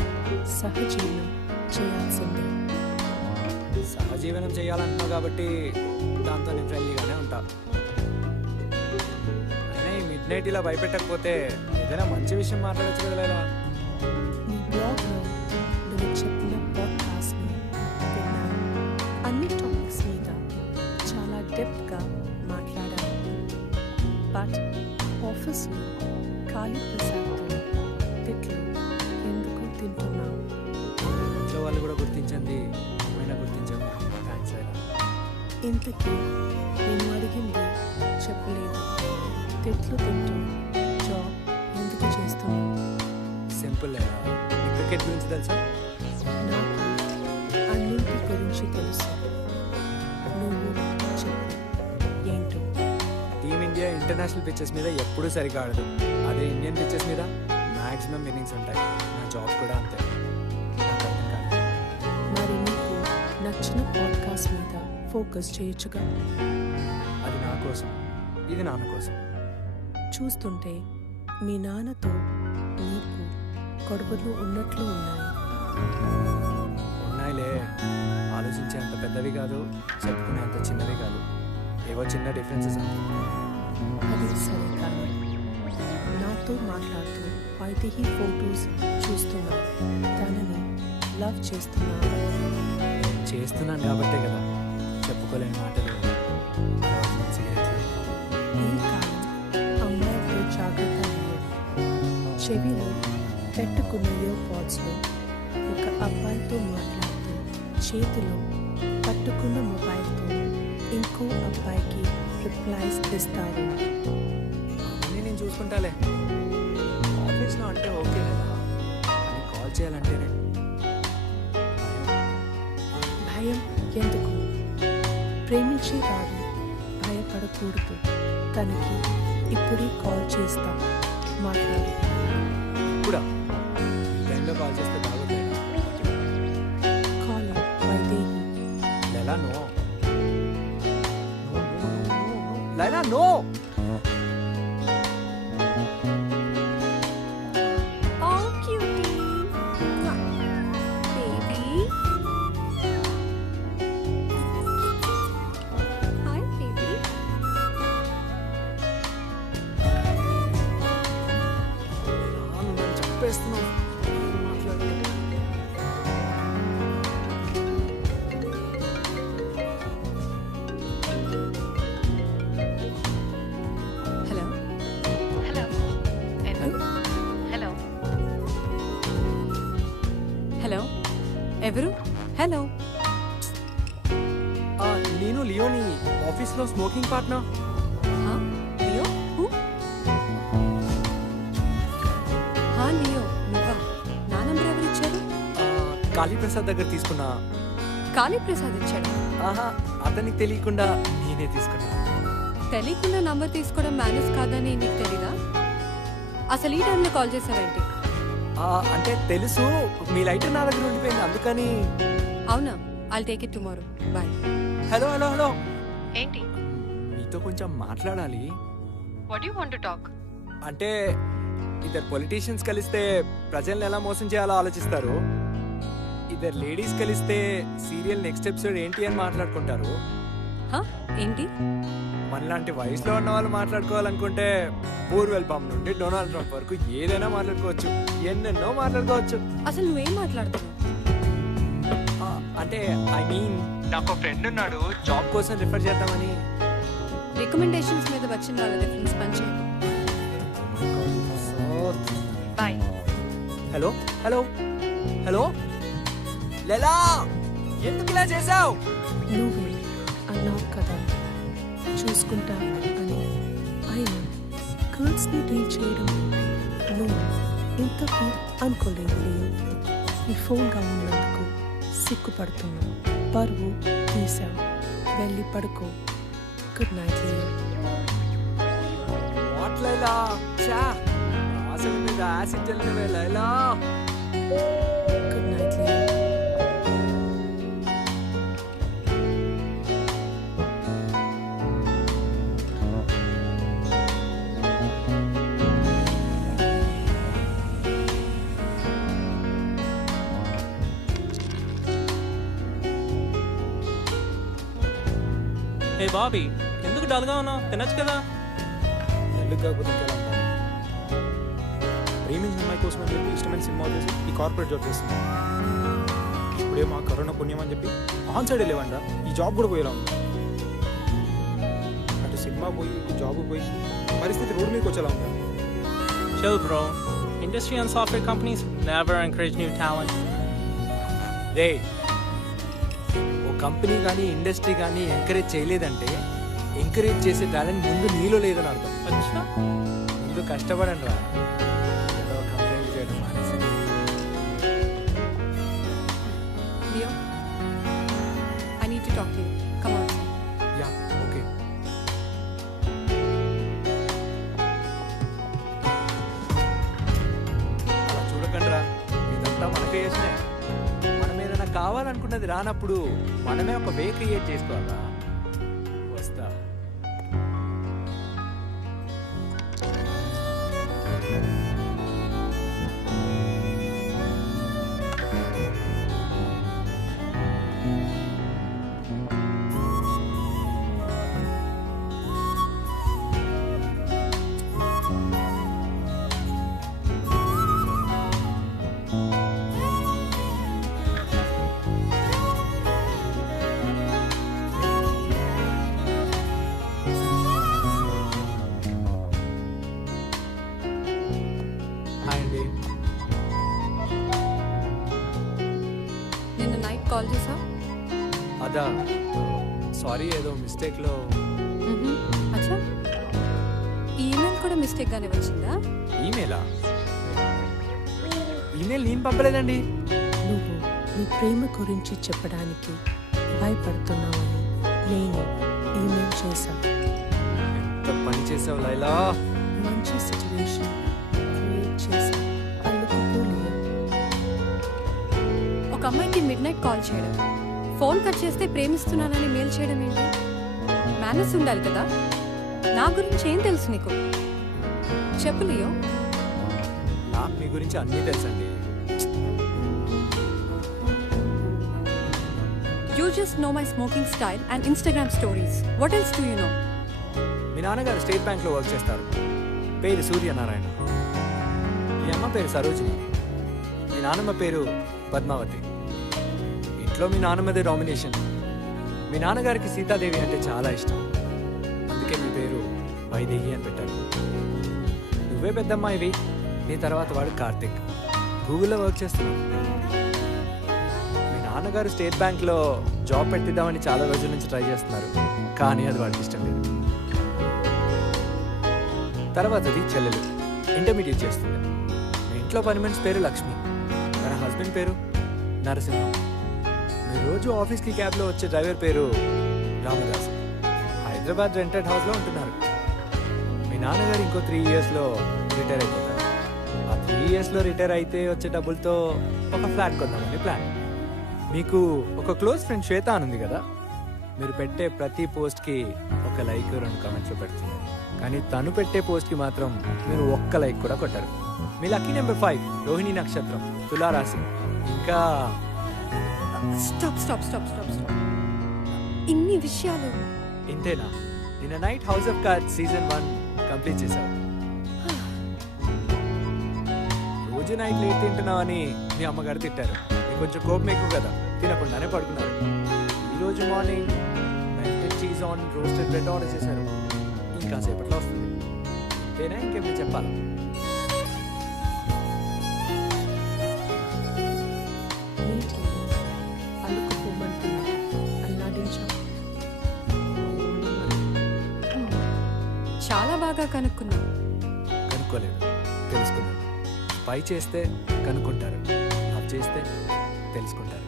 సహజీవనం చేయాల్సిందే. సహజీవనం చేయాలంటున్నావు కాబట్టి దాంతో నేను ఫ్రెండ్లీగానే ఉంటా. అయినా ఈ మిడ్ నైట్ ఇలా భయపెట్టకపోతే ఏదైనా మంచి విషయం మాట్లాడచ్చు కదా. లేదా నీ బ్లాగ్లో నువ్వు చెప్పిన పాడ్కాస్ట్ని విన్నాను. అన్ని టాపిక్స్ మీద చాలా డెప్త్గా మాట్లాడాను. బట్ ఆఫీస్లో ఖాళీ ప్రసాద్తో తిట్లు ఎందుకు తింటున్నావు? ఇంతకీ నేను అడిగింది చెప్పలేదు. తిట్లు తింటూ జాబ్ ఎందుకు చేస్తున్నావు? సింపుల్ క్రికెట్ గురించి తెలుసా? నాకు అన్నింటి గురించి తెలుసు. నువ్వు చెప్పు ఏంటో. టీమిండియా ఇంటర్నేషనల్ పిచ్చెస్ మీద ఎప్పుడూ సరిగా ఆడదు. అదే ఇండియన్ పిచ్చెస్ మీద మ్యాక్సిమం ఇన్నింగ్స్ ఉంటాయి. నా జాబ్ కూడా అంతే. నాకు అర్థం కాదు. మరి నీకు నచ్చిన పాడ్కాస్ట్ మీద ఫోకస్ చేయొచ్చుగా. అది నా కోసం, ఇది నాన్న కోసం. చూస్తుంటే మీ నాన్నతో నీకు గొడవలు ఉన్నట్లు ఉన్నాయి. ఉన్నాయిలే, ఆలోచించేంత పెద్దవి కాదు, చెప్పుకునేంత చిన్నవి కాదు. ఏవో చిన్న డిఫరెన్సెస్ అంతే. అది సరే కానీ నాతో మాట్లాడుతూ వైదేహి ఫొటోస్ చూస్తున్నా. తనని లవ్ చేస్తున్నా. చేస్తున్నాను కాబట్టే కదా చెప్పుకోలేని మాటలు, సిగరెట్లు. ఈ కాలం అమ్మాయితో జాగ్రత్త లేదు. చెవిలో పెట్టుకున్న ఇయర్ పాడ్స్లో ఒక అబ్బాయితో మాట్లాడుతూ చేతిలో పట్టుకున్న మొబైల్తో ఇంకో అబ్బాయికి రిప్లైస్ ఇస్తారు. అవన్నీ నేను చూసుకుంటాలే. ఆఫీస్లో అంటే ఓకే కదా, కానీ కాల్ చేయాలంటేనే భయం ఎందుకు? ప్రేమించే వారు భయపడకూడదు. తనకి ఇప్పుడే కాల్ చేస్తా, మాట్లాడు. కూడా ఈ టైంలో కాల్ చేస్తే బాగుంది. Call Vaidehi. Laila no, Laila no. Oh, cutie. Baby. Hi, baby. చెప్పేస్తున్నావు. Hello. Hello. Hello. Hello. ఎవరు? హలో. నేను లియోని ఆఫీస్లో smoking partner. Leo? Who? Leo నువ్వా? నా నంబర్ ఎవరు ఇచ్చారు? కాళీప్రసాద్ దగ్గర తీసుకున్నా. కాళీప్రసాద్ ఇచ్చాడు. ఆహా, అతనికి తెలియకుండా నేనే తీసుకున్నా. తెలియకుండా నంబర్ తీసుకోవడం మేనేజ్ కాదని నీకు తెలీదా? అసలు ఈ టైంలో కాల్ చేసావేంటి? అంటే తెలుసు, మీ లైటర్ నా దగ్గర ఉండిపోయింది అందుకని. అవునా? I'll take it tomorrow. Bye. Hello hello hello, ఏంటి? మీతో కొంచెం మాట్లాడాలి. What you want to talk? అంటే ఇద్దరు పొలిటీషియన్స్ కలిస్తే ప్రజల్ని ఎలా మోసం చేయాలో ఆలోచిస్తారు. ఇద్దరు లేడీస్ కలిస్తే సీరియల్ నెక్స్ట్ ఎపిసోడ్ ఏంటి అని మాట్లాడుకుంటారు. ఏంటి? మనలాంటి వయసులో ఉన్న వాళ్ళు మాట్లాడుకోవాలనుకుంటే బోర్వెల్ పంప్ నుండి డొనాల్డ్ ట్రంప్ వరకు ఏదైనా మాట్లాడుకోవచ్చు, ఎన్నెన్నో మాట్లాడుకోవచ్చు. అసలు నువ్వేం మాట్లాడుతున్నావు? అంటే ఐ మీన్, నాకు ఫ్రెండ్ ఉన్నాడు, జాబ్ కోసం రిఫర్ చేద్దామని. రికమెండేషన్స్ మీద వచ్చిన వాళ్ళ రిఫరెన్స్ పనిచేయదు. Bye. Hello hello hello, Laila ఎందుకు ఇలా చేసావు? నువ్వే అన్నావు కదా చూసుకుంటా అని. అయినా గర్ల్స్ని డీల్ చేయడం నువ్వు ఇంత అనుకోలేదు. నీ ఫోన్గా ఉన్నందుకు సిగ్గుపడుతున్నావు. పరువు తీసావు. వెళ్ళి పడుకో. Good night Leo. What Laila? చా అసలు మీద యాసిడ్ జల్లినవే లైలా. Good night Leo. ఏ బాబీ, ఎందుకు డల్గా ఉన్నావు? తినచ్చు కదా. ఎందుకు కాకపోతే ఇంకెలా ఉంటాను? ప్రేమించిన అమ్మాయి కోసం అని చెప్పి ఇష్టమైన సినిమా చేసి ఈ కార్పొరేట్ జాబ్ చేస్తుంది. ఇప్పుడే మా కరోనా పుణ్యం అని చెప్పి ఆన్ సైడ్ లేవంట ఈ జాబ్ కూడా పోయేలా ఉంది. అటు సినిమా పోయి ఇటు జాబ్ పోయి పరిస్థితి రోడ్డు మీదకి వచ్చేలా ఉంది. Chill, bro. Industry and software companies never encourage new talent. Ray, oh company కానీ ఇండస్ట్రీ కానీ ఎంకరేజ్ చేయలేదంటే ఎంకరేజ్ చేసే టాలెంట్ ముందు నీలో లేదని అర్థం. ముందు కష్టపడండి రా, ఏదో కంప్లైంట్ చేయడం మానేసి. Leo, I need to talk to you. Come on. Yeah okay. అలా చూడకండి రా, ఇదంతా మన క్రియేషనే. మనం ఏదైనా కావాలనుకున్నది రానప్పుడు మనమే ఒక వే క్రియేట్ చేసుకోవాలా. వస్తా. హాయ్ అండి. నిన్న నైట్ కాల్ చేసా? అదా, సారీ ఏదో మిస్టేక్లో. అచ్చా, ఈ ఈమెయిల్ కూడా మిస్టేక్ గానే వచ్చిందా? ఈమెయిలా? ఈమెయిల్ నేను పంపలేదండి. నువ్వు నీ ప్రేమ గురించి చెప్పడానికి భయపడుతున్నావని నేను ఈమెయిల్ చేశాను. ఎంత పని చేసావు లైలా. మంచి సిచ్యువేషన్ క్రియేట్ చేశాను. అల్లుకుపోలేదు. ఒక అమ్మాయికి మిడ్ నైట్ కాల్ చేయడం, ఫోన్ కట్ చేస్తే ప్రేమిస్తున్నానని మెయిల్ చేయడం ఏంటి? మేనర్స్ ఉండాలి కదా. నా గురించి ఏం తెలుసు నీకు? చెప్పు లియో. నాకు మీ గురించి అన్నీ తెలుసండి. You just know my smoking style and Instagram stories. What else do you know? మీ నాన్నగారు స్టేట్ బ్యాంక్లో వర్క్ చేస్తారు. పేరు సూర్యనారాయణ. మీ అమ్మ పేరు సరోజిని. మీ నాన్నమ్మ పేరు పద్మావతి. ఇంట్లో మీ నాన్నమ్మదే డామినేషన్. మీ నాన్నగారికి సీతాదేవి అంటే చాలా ఇష్టం. అందుకే మీ పేరు వైదేహి అని పెట్టారు. నువ్వే పెద్దమ్మాయివి. నీ తర్వాత వాడు కార్తిక్. గూగుల్లో వర్క్ చేస్తున్నావు. మీ నాన్నగారు స్టేట్ బ్యాంక్లో జాబ్ పెట్టిద్దామని చాలా రోజుల నుంచి ట్రై చేస్తున్నారు, కానీ అది వాడికి ఇష్టం లేదు. తర్వాతది చెల్లెలు, ఇంటర్మీడియట్ చేస్తుంది. మీ ఇంట్లో పని మనిషి పేరు లక్ష్మి. తన హస్బెండ్ పేరు నరసింహం. మీరు రోజు ఆఫీస్కి క్యాబ్లో వచ్చే డ్రైవర్ పేరు రామదాస్. హైదరాబాద్ రెంటెడ్ హౌస్లో ఉంటున్నారు. మీ నాన్నగారు ఇంకో 3 yearsలో రిటైర్ అయిపోతారు. ఆ 3 yearsలో రిటైర్ అయితే వచ్చే డబ్బులతో ఒక ఫ్లాట్ కొందామని ప్లాన్. మీకు ఒక క్లోజ్ ఫ్రెండ్ శ్వేత అని ఉంది కదా. మీరు పెట్టే ప్రతి పోస్ట్కి ఒక లైక్ 2 కామెంట్స్లో పెడుతుంది, కానీ తను పెట్టే పోస్ట్కి మాత్రం మీరు ఒక్క లైక్ కూడా కొట్టారు. మీ లక్కీ నెంబర్ 5 రోహిణి నక్షత్రం, తులారాశి. ఇంకా stop stop stop stop stop. ఇన్ని విషయాలు ఇంతేనా? నిన్న night house of cards season 1 complete చేశావు. రోజు నైట్ లేట్ తింటున్నావని మీ అమ్మగారు తిట్టారు. మీకు కొంచెం కోపం ఎక్కువ కదా, తినకుండానే పడుకున్నారు. ఈరోజు morning melted cheese on roasted bread order చేశారు. ఇంకా సేపట్లో వస్తుంది. ఇంతేనా? ఇంకేమైనా చెప్పాలా? నీటిలో అల్లుకుపోమంటున్నా అల్లాడించావు. చాలా బాగా కనుక్కున్నా. కనుక్కోలేదు, తెలుసుకున్నాను. పై చేస్తే కనుక్కుంటారు, లవ్ చేస్తే తెలుసుకుంటారు.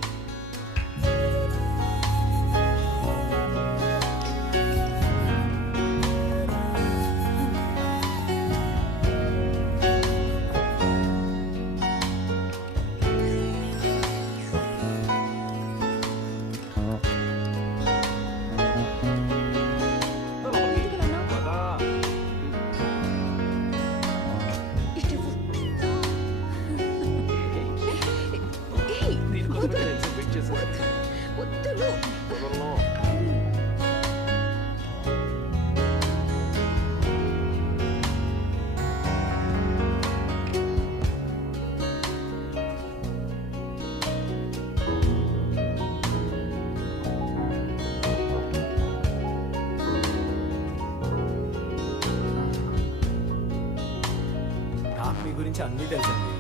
నాకు మీ గురించి అన్నీ తెలుసండి.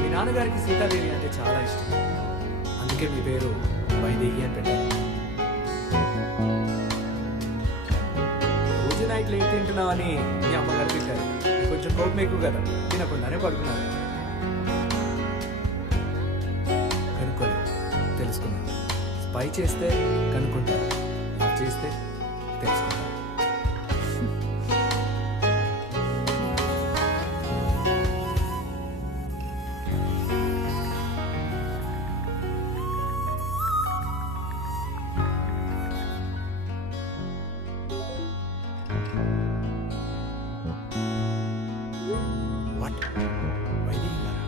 మీ నాన్నగారికి సీతాదేవి అంటే చాలా ఇష్టం. అందుకే మీ పేరు వైదేహి అని పెట్టారు. లేట్ తింటున్నావు అని మీ అమ్మగారు తిట్టారు. కొంచెం కోపం ఎక్కువ కదా, తినకుండానే పడుకున్నారు. కనుక్కోలేదు, తెలుసుకున్నాను. స్పై చేస్తే కనుక్కుంటారు, లవ్ చేస్తే తెలుసుకుంటారు. వాట్ వైదేహి గారా?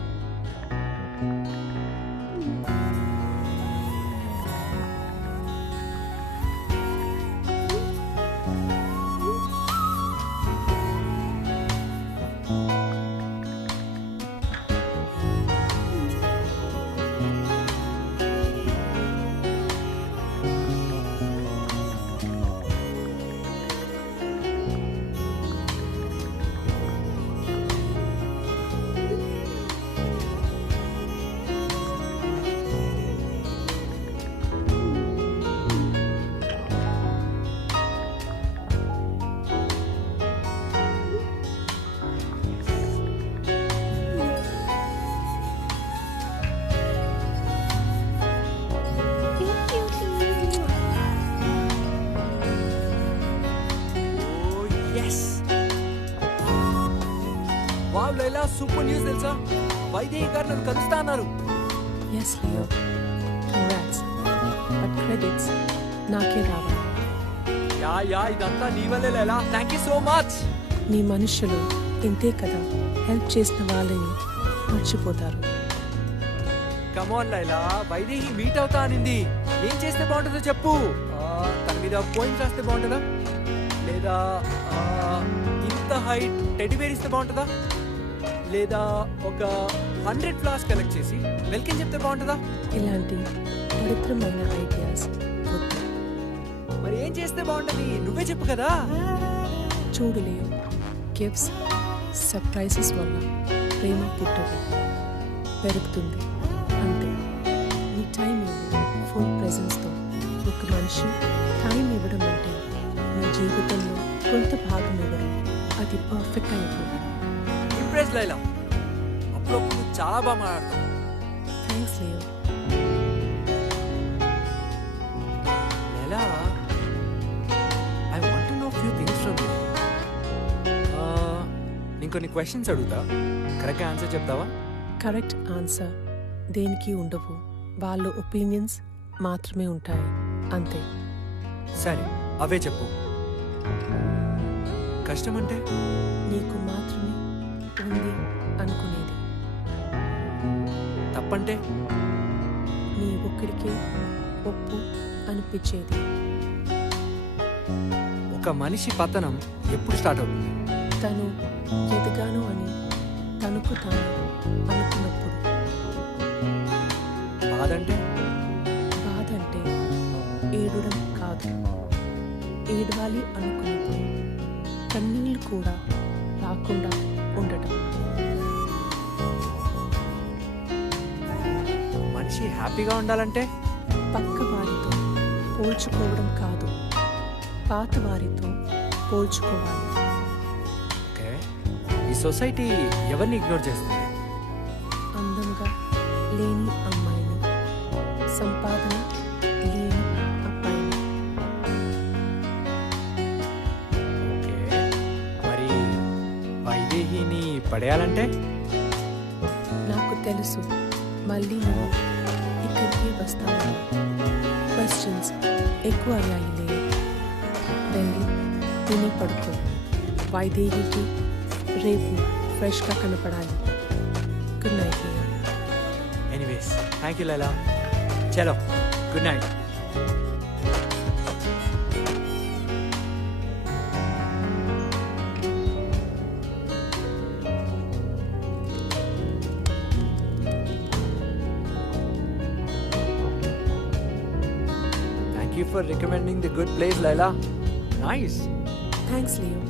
వావ్ లైలా, సూపర్ న్యూస్ తెలుసా? వైదేహి గారు నన్ను కలుస్తా అన్నారు. Yes, Leo. Congrats. But credits నాకే రావాలి. యా ఇదంతా నీ వల్లే Laila. Thank you so much. నీ మనుషులు ఇంతే కదా, హెల్ప్ చేసిన వాళ్ళని మర్చిపోతారు. కమాన్ లైలా, వైదేహి మీట్ అవుతా అనింది. ఏం చేస్తే బాగుంటుందో చెప్పు. తన మీద పోయింట్స్ రాస్తే బాగుంటుందా, లేదా ఇంత హైట్ టెడ్డీబేర్ ఇస్తే బాగుంటుందా, లేదా ఒక 100 ఫ్లవర్స్ కలెక్ట్ చేసి వెల్కమ్ చెప్తే బాగుంటుందా? ఇలాంటి పవిత్రమైన ఐడియాస్ వద్దు. మరి ఏం చేస్తే బాగుంటుంది నువ్వే చెప్పు కదా. చూడు లేవు, గిఫ్ట్స్ సర్ప్రైజెస్ వల్ల ప్రేమ పుట్టదు, పెరుగుతుంది అంతే. నీ టైం ఇవ్వు. ఫుల్ ప్రెజెన్స్తో ఒక మనిషి టైం ఇవ్వడం అంటే నీ జీవితంలో కొంత భాగం ఇవ్వడం. అది పర్ఫెక్ట్గా ఇవ్వు. ఇంప్రెస్ లైలా, అప్పుడప్పుడు నువ్వు చాలా బాగా మాట్లాడతావు. థ్యాంక్స్ లేవు. Laila, I want to know few things from you. నేను కొన్ని క్వశ్చన్స్ అడుగుతా, కరెక్ట్గా ఆన్సర్ చెప్తావా? కరెక్ట్ ఆన్సర్ దేనికి ఉండవు. వాళ్ళ ఒపీనియన్స్ మాత్రమే ఉంటాయి, అంతే. సరే, అవే చెప్పు. కష్టం అంటే నీకు మాత్రమే ఉంది అనుకునేది. తప్పంటే నీ ఒక్కడికే ఒప్పు అనిపించేది. ఒక మనిషి పతనం ఎప్పుడు స్టార్ట్ అవుతుంది? తను ఎదగాను అని తనకు తాను అనుకున్నప్పుడు. బాధంటే బాధంటే ఏడవడం కాదు, ఏడవాలి అనుకున్నప్పుడు కన్నీళ్ళు కూడా రాకుండా ఉండటం. మనిషి హ్యాపీగా ఉండాలంటే పక్క వారితో పోల్చుకోవడం కాదు, పాత వారితో పోల్చుకోవాలి. ఓకే, ఈ సొసైటీ ఎవరిని ఇగ్నోర్ చేస్తుంది? అందంగా లేని అమ్మాయిని, సంపాదన లేని అబ్బాయిని. ఓకే, మరి వైదేహిని పడేయాలంటే? నాకు తెలుసు మళ్ళీ నువ్వు ఇక్కడికి వస్తావు. క్వశ్చన్స్ ఎక్కువ అయ్యాయి లేవు. వెళ్ళి తిని పడుకో. వైదేహికి రేపు ఫ్రెష్గా కనపడాలి. Good night. Anyways, thank you Laila. చలో, good night. Thank you for recommending the good place, Laila. Nice. Thanks Leo.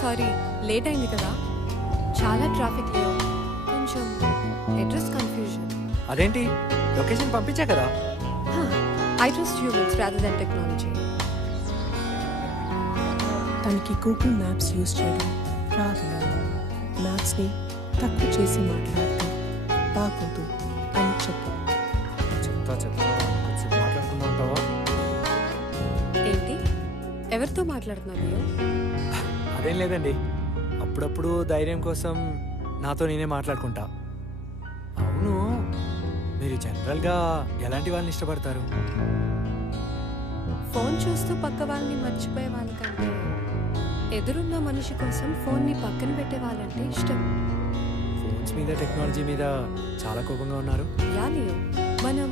Sorry late అయింది కదా, చాలా ట్రాఫిక్ లేవు, కొంచెం అడ్రస్ కన్ఫ్యూజన్. అదేంటి, లొకేషన్ పంపించా కదా. I trust humans rather than technology. తనకి గూగుల్ మ్యాప్స్ యూజ్ చేయడం రాదు. మ్యాప్స్ని తక్కువ చేసి మాట్లాడితే బాగోదు అని చెప్పు. చెప్తా కొంచెం మాట్లాడుకుంటూ ఉంటావా? ఏంటి ఎవరితో మాట్లాడుతున్నావు లియో? అదేం లేదండి, అప్పుడప్పుడు ధైర్యం కోసం నాతో నేనే మాట్లాడుకుంటా. అవును, మీరు జనరల్గా ఎలాంటి వాళ్ళని ఇష్టపడతారు? ఫోన్ చూస్తూ పక్క వాళ్ళని మర్చిపోయే వాళ్ళకంటే ఎదురున్న మనిషి కోసం ఫోన్ని పక్కన పెట్టే వాళ్ళంటే ఇష్టం. ఫోన్స్ మీద టెక్నాలజీ మీద చాలా కోపంగా ఉన్నారు. యా లియో, మనం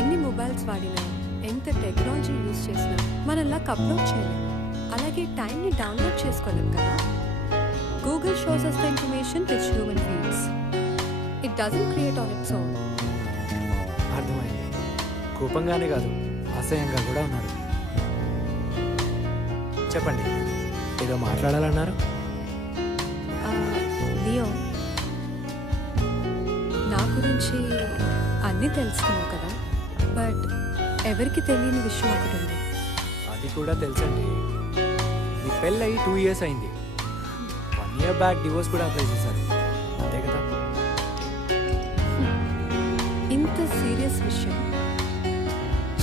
ఎన్ని మొబైల్స్ వాడినా ఎంత టెక్నాలజీ యూజ్ చేసినా మనం లక్ అప్లోడ్ చేయలేం, అలాగే టైంని డౌన్లోడ్ చేసుకోలేం కదా. Google shows us the information which human feels. It doesn't create on its own. అర్థమైంది. కోపంగానే కాదు, అసహ్యంగా కూడా ఉన్నారు. చెప్పండి, ఏదో మాట్లాడాలన్నారు? లియో, నా గురించి అన్నీ తెలుసుకున్నావు కదా, బట్ ఎవరికి తెలియని విషయం ఒకటి ఉంది. అది కూడా తెలుసండి. మీ పెళ్ళి 2 years అయింది. 1 year బ్యాక్ డివోర్స్ కూడా అప్లై చేశారు, అంతే కదా? ఇంత సీరియస్ విషయం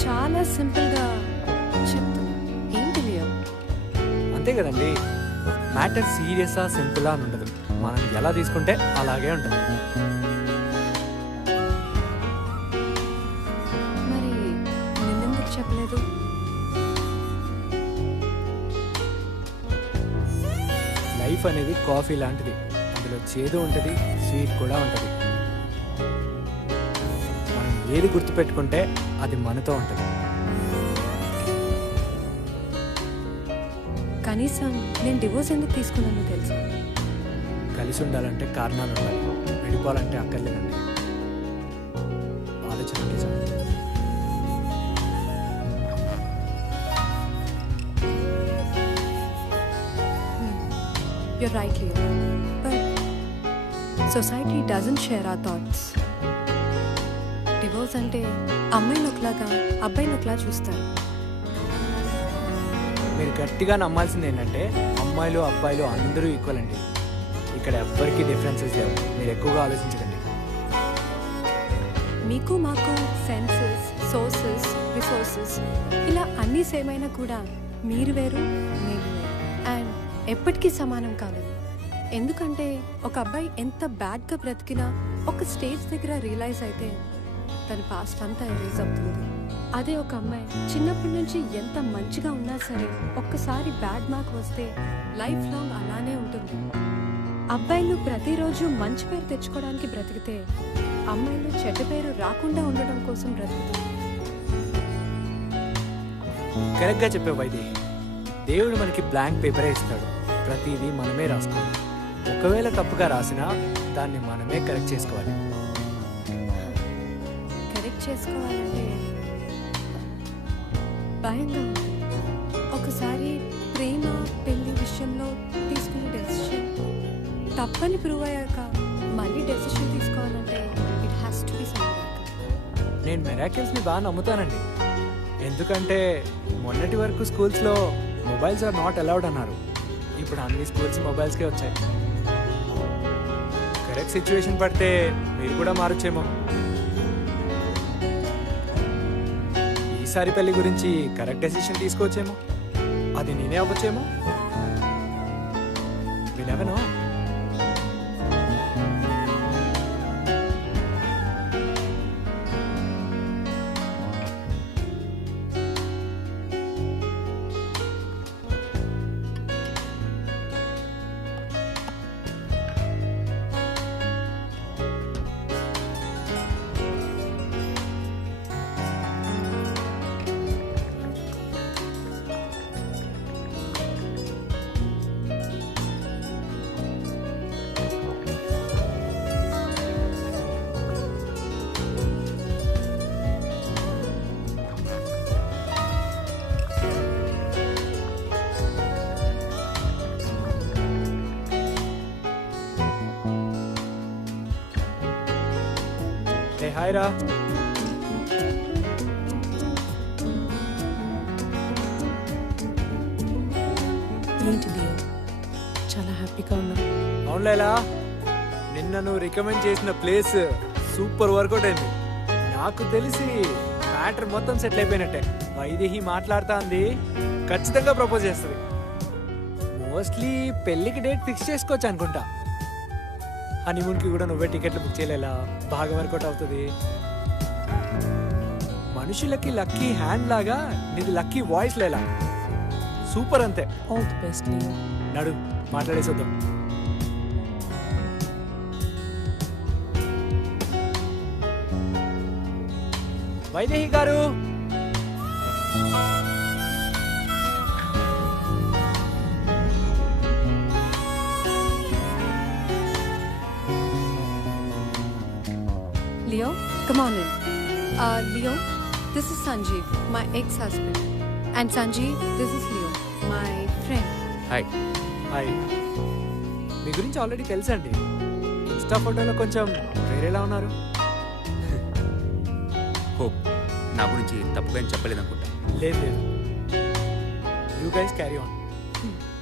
చాలా సింపుల్గా చెప్తున్నా. ఏంటి లియో? అంతే కదండి, మ్యాటర్ సీరియసా సింపులా అని ఉండదు, మనం ఎలా తీసుకుంటే అలాగే ఉంటుంది. మరి నిన్నెందుకు చెప్పలేదు? లైఫ్ అనేది కాఫీ లాంటిది, అందులో చేదు ఉంటుంది, స్వీట్ కూడా ఉంటుంది. మనం ఏది గుర్తుపెట్టుకుంటే అది మనతో ఉంటుంది. కనీసం నేను డివోర్స్ ఎందుకు తీసుకున్నానో తెలుసు. కలిసి ఉండాలంటే కారణాలు ఉండాలి, విడిపోవాలంటే అక్కర్లేదండి. ఆలోచన నిజం. You're right, Leo. But society doesn't share our thoughts. Divorce అంటే అమ్మాయిని ఒకలాగా అబ్బాయిని ఒకలా చూస్తారు. మీరు గట్టిగా నమ్మాల్సింది ఏంటంటే అమ్మాయిలు అబ్బాయిలు అందరూ ఈక్వల్ అండి. ఇక్కడ ఎవ్వరికీ డిఫరెన్సెస్ లేవు, మీరు ఎక్కువగా ఆలోచించకండి. మీకు మాకు సెన్సెస్, సోర్సెస్, రిసోర్సెస్ ఇలా అన్నీ సేమ్ అయినా కూడా మీరు వేరు, నేను వేరు, అండ్ ఎప్పటికీ సమానం కాదు. ఎందుకంటే ఒక అబ్బాయి ఎంత బ్యాడ్గా బ్రతికినా ఒక స్టేజ్ దగ్గర రియలైజ్ అయితే తన పాస్ట్ అంతా ఎరేజ్ అవుతుంది. అదే ఒక అమ్మాయి చిన్నప్పటి నుంచి ఎంత మంచిగా ఉన్నా సరే ఒక్కసారి బ్యాడ్ మార్క్ వస్తే లైఫ్ లాంగ్ అలానే ఉంటుంది. అబ్బాయిలు ప్రతిరోజు మంచి పేరు తెచ్చుకోవడానికి బ్రతికితే అమ్మాయిలు చెడ్డ పేరు రాకుండా ఉండడం కోసం బ్రతుకుతుంది. కరెక్ట్గా చెప్పే వైద్య, దేవుడు మనకి బ్లాంక్ పేపరే ఇస్తాడు, ప్రతిదీ మనమే రాసుకోవాలి. ఒకవేళ తప్పుగా రాసినా దాన్ని మనమే కరెక్ట్ చేసుకోవాలి. కరెక్ట్ చేసుకోవాలంటే భయంగా ఉంది. ఒకసారి ప్రేమ పెళ్లి విషయంలో తీసుకునే డెసిషన్ తప్పని ప్రూవ్ అయ్యాక మళ్ళీ డెసిషన్ తీసుకోవాలంటే it has to be something. నేను మెరాకిల్స్ని బాగా నమ్ముతానండి, ఎందుకంటే మొన్నటి వరకు స్కూల్స్లో మొబైల్స్ ఆర్ నాట్ అలౌడ్ అన్నారు. ఇప్పుడు అన్ని స్కూల్స్ మొబైల్స్కే వచ్చాయి. కరెక్ట్ సిచ్యువేషన్ పడితే మీరు కూడా మారొచ్చేమో. ఈసారి పెళ్లి గురించి కరెక్ట్ డెసిషన్ తీసుకోవచ్చేమో, అది నేనే అవ్వచ్చేమో. వినవనో. హాయ్ రా. ఏంటి లియో చాలా హ్యాపీగా ఉన్నావు? అవును లైలా, నిన్న నువ్వు రికమెండ్ చేసిన ప్లేస్ సూపర్ వర్కౌట్ అయింది. నాకు తెలిసి మ్యాటర్ మొత్తం సెటిల్ అయిపోయినట్టే. వైదేహి మాట్లాడుతా అంది, ఖచ్చితంగా ప్రపోజ్ చేస్తుంది. మోస్ట్లీ పెళ్ళికి డేట్ ఫిక్స్ చేసుకోవచ్చు అనుకుంటా. హనీమూన్కి కూడా నువ్వే టికెట్లు బుక్ చేయలేలా, బాగా వర్కౌట్ అవుతుంది. మనుషులకి లక్కీ హ్యాండ్ లాగా నీది లక్కీ వాయిస్ లేలా, సూపర్ అంతే. All the best Leo. నడు మాట్లాడేసొద్దాం. వైదేహి గారు, Leo, come on in. Leo, this is Sanjeev, my ex-husband. And Sanjeev, this is Leo, my friend. Hi. Hi. మీ గురించి ఆల్రెడీ తెలుసండి. ఇన్స్టా ఫోటోలో కొంచెం వేరేలా ఉన్నారు. హోప్ నా గురించి తప్పుగా ఏం చెప్పలేదు అనుకుంటా. లేదు లేదు, యూ గైస్ క్యారీ ఆన్.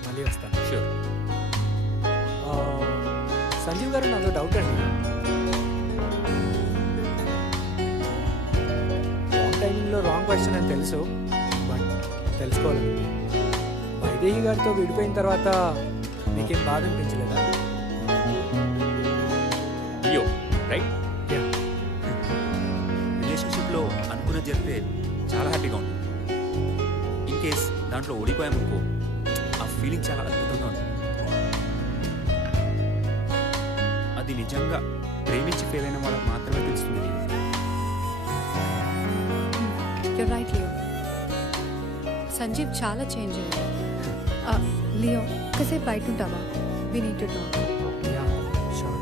మళ్ళీ వస్తాను. షూర్. సంజీవ్ గారు, నాదో డౌట్ అండి. రాంగ్ టైమింగ్లో రాంగ్ క్వశ్చన్ అని తెలుసు, బట్ తెలుసుకోవాలండి. వైదేహి గారితో విడిపోయిన తర్వాత మీకేం బాధ అనిపించలేదా? Leo right. Yeah. రిలేషన్షిప్లో అనుకున్నది జరిగితే చాలా హ్యాపీగా ఉంటుంది. ఇన్ కేస్ దాంట్లో ఓడిపోయామనుకో, ఆ ఫీలింగ్ చాలా అద్భుతంగా ఉంటుంది. అది నిజంగా ప్రేమించి ఫెయిల్ అయిన వాళ్ళకి మాత్రమే తెలుస్తుంది. You're right, Leo. సంజీవ్ చాలా చేంజ్ అయ్యాడు. లియో, కాసేపు బయట ఉంటావా? We need to talk. Yeah, sure.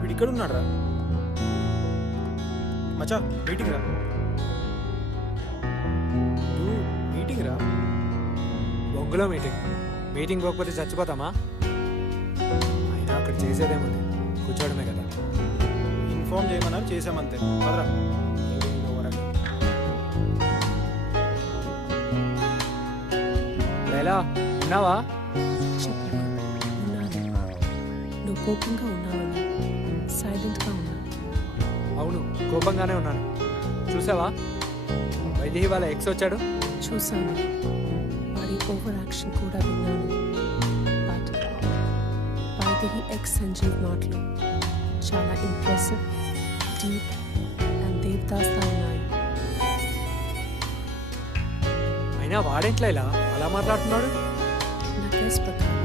వీడు ఇక్కడ ఉన్నాడు రా. మచా మీటింగ్ రా. మీటింగ్ రా. బొంగులో మీటింగ్. మీటింగ్ పోకపోతే చచ్చిపోతామా? అయినా అక్కడ చేసేదేముంది, కూర్చోవడమే కదా. ఇన్ఫార్మ్ చేయమన్నారు, చేసామంతే. పదరా. లైలా, ఉన్నావా? చెప్పు ఉన్నాను. నువ్వు కోపంగా ఉన్నావని సైలెంట్గా ఉన్నా. అవును, కోపంగానే ఉన్నాను. చూసావా, వైదేహి వాళ్ళ ఎక్స్ వచ్చాడు. చూశాను, వాడి ఓవర్ యాక్షన్ కూడా విన్నాను. బట్ వైదేహి ఎక్స్ సంజీవ్ మాటలు చాలా ఇంప్రెసివ్, డీప్ అండ్ దేవదాస్లా ఉన్నాయి. అయినా వాడేంట్లా ఇలా అలా మాట్లాడుతున్నాడు? నా కేస్ ప్రకారం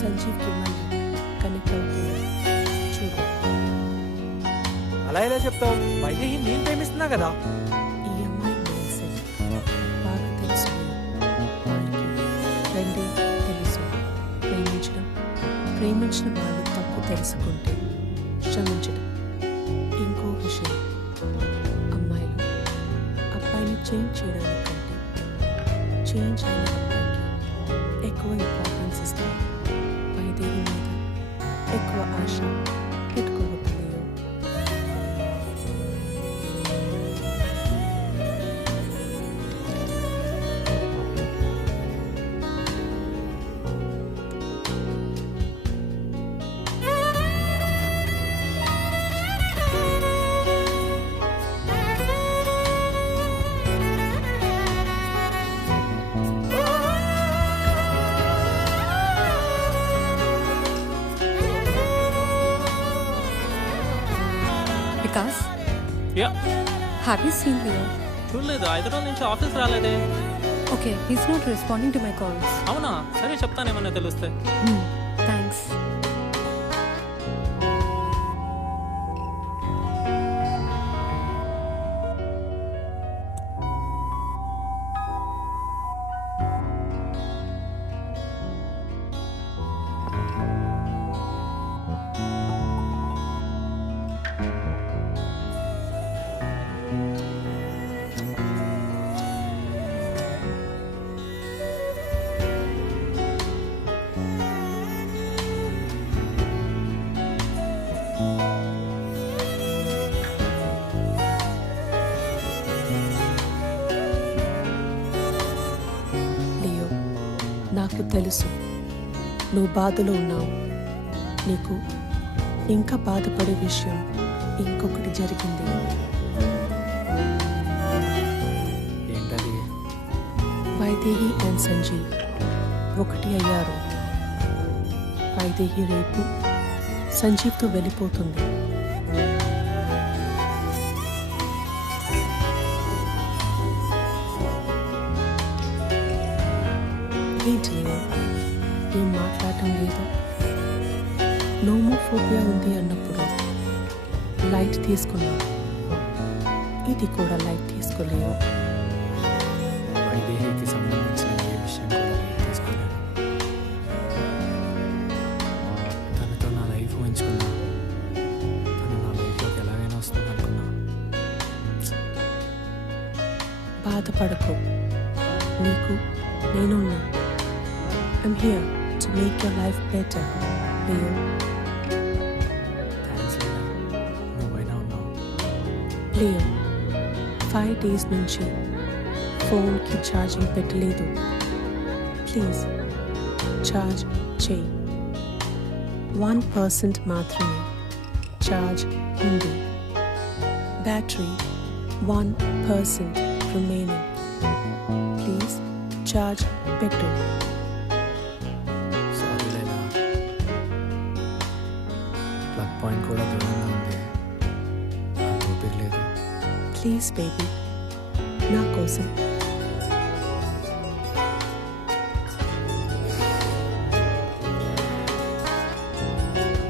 సంజీవ్కి మళ్ళీ కనెక్ట్ అవుతుంది. చూడు, అలా ఎలా చెప్తావు? వైదేహి నేను ప్రేమిస్తున్నా కదా. ఈ అమ్మాయి మైండ్ సెట్ బాగా తెలుసు. వాళ్ళకి రెండే తెలుసు, ప్రేమించిన వాళ్ళు తప్పు తెలుసుకుంటే క్షమించడం. ఇంకో విషయం, అమ్మాయిలు అబ్బాయిని చేంజ్ చేయడానికంటే చేంజ్ అయిన అబ్బాయికి ఎక్కువ ఇంపార్టెన్స్ ఇస్తారు. వైదేహి మీద ఎక్కువ ఆశ పెట్టుకోవద్దు. Vikas, Yeah. have you seen Leo? చూడలేదు 5 రోజుల నుంచి ఆఫీస్ రాలేదే. Okay, he's not responding to my calls. అవునా? సరే చెప్తానేమన్నా తెలిస్తే. థ్యాంక్స్. లియో, నాకు తెలుసు నువ్వు బాధలో ఉన్నావు. నీకు ఇంకా బాధపడే విషయం ఇంకొకటి జరిగింది. ఏంటది? వైదేహి అండ్ సంజీవ్ ఒకటి అయ్యారు. వైదేహి రేపు సంజీవ్తో వెళ్ళిపోతుంది. ఏంటి లియో, ఏం మాట్లాడటం లేదు? నోమోఫోబియా ఉంది అన్నప్పుడు లైట్ తీసుకున్నావు, ఇది కూడా లైట్ తీసుకోలేవు. వైదేహికి సంబంధించిన ఏ విషయం కూడా నేను తీసుకోలేను. తనతో నా లైఫ్ ఊహించుకున్నా. తను నా లైఫ్లోకి ఎలాగైనా వస్తుంది అనుకున్నా. బాధపడకు, నీకు నేనున్నా. I'm here to make your life better, Leo. Thanks లేదా, నువ్వైనా ఉన్నావు. Leo, 5 days నుంచి ఫోన్కి ఛార్జింగ్ పెట్టలేదు. ప్లీజ్ ఛార్జ్ చేయి. 1% మాత్రమే ఛార్జ్ ఉంది. Battery 1% remaining. ప్లీజ్ ఛార్జ్ పెట్టు. సారీ లేదా, ప్లగ్ పాయింట్ కూడా దూరంగా ఉంది. నాకు ఊపిరి లేదు. ప్లీజ్ బేబీ, నా కోసం.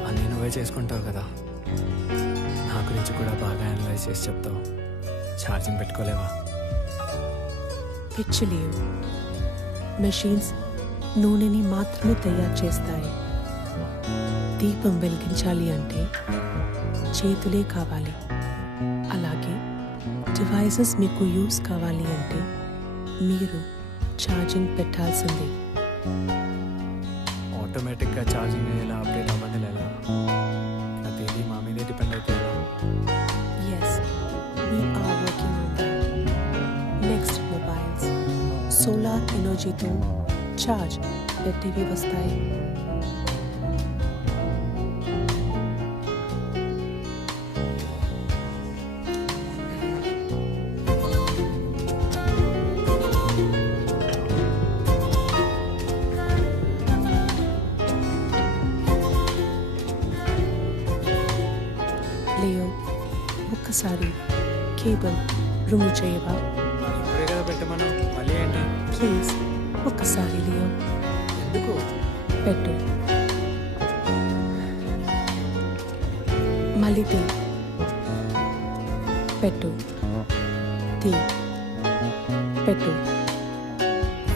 అన్నీ నువ్వే చేసుకుంటావు కదా, నా గురించి కూడా బాగా అనలైజ్ చేసి చెప్తావు. ఛార్జింగ్ పెట్టుకోలేవా? పిచ్చి లేవు. మెషిన్స్ నూనెని మాత్రమే తయారు చేస్తాయి. దీపం వెలిగించాలి అంటే చేతులే కావాలి. అలాగే డివైసెస్ మీకు యూస్ కావాలి అంటే మీరు ఛార్జింగ్ పెట్టాల్సిందే. ఆటోమేటిక్గా ఛార్జింగ్ అయ్యేలా అప్డేట్ అవ్వడం ఎలా? ప్రతిదీ మా మీదే డిపెండ్ అయితే ఎలా? Yes, we are working on that. Next mobiles solar ఎనర్జీతో ఛార్జ్ పెట్టేవి వస్తాయి. లియో, ఒక్కసారి కేబుల్ రిమూవ్ చేయవా? ఇప్పుడే కదా పెట్టమను, మళ్ళీ ఏంటి? ప్లీజ్ ఒక్కసారి లియో. ఎందుకు? పెట్టు. మళ్ళీ తీ. పెట్టు. తీ. పెట్టు.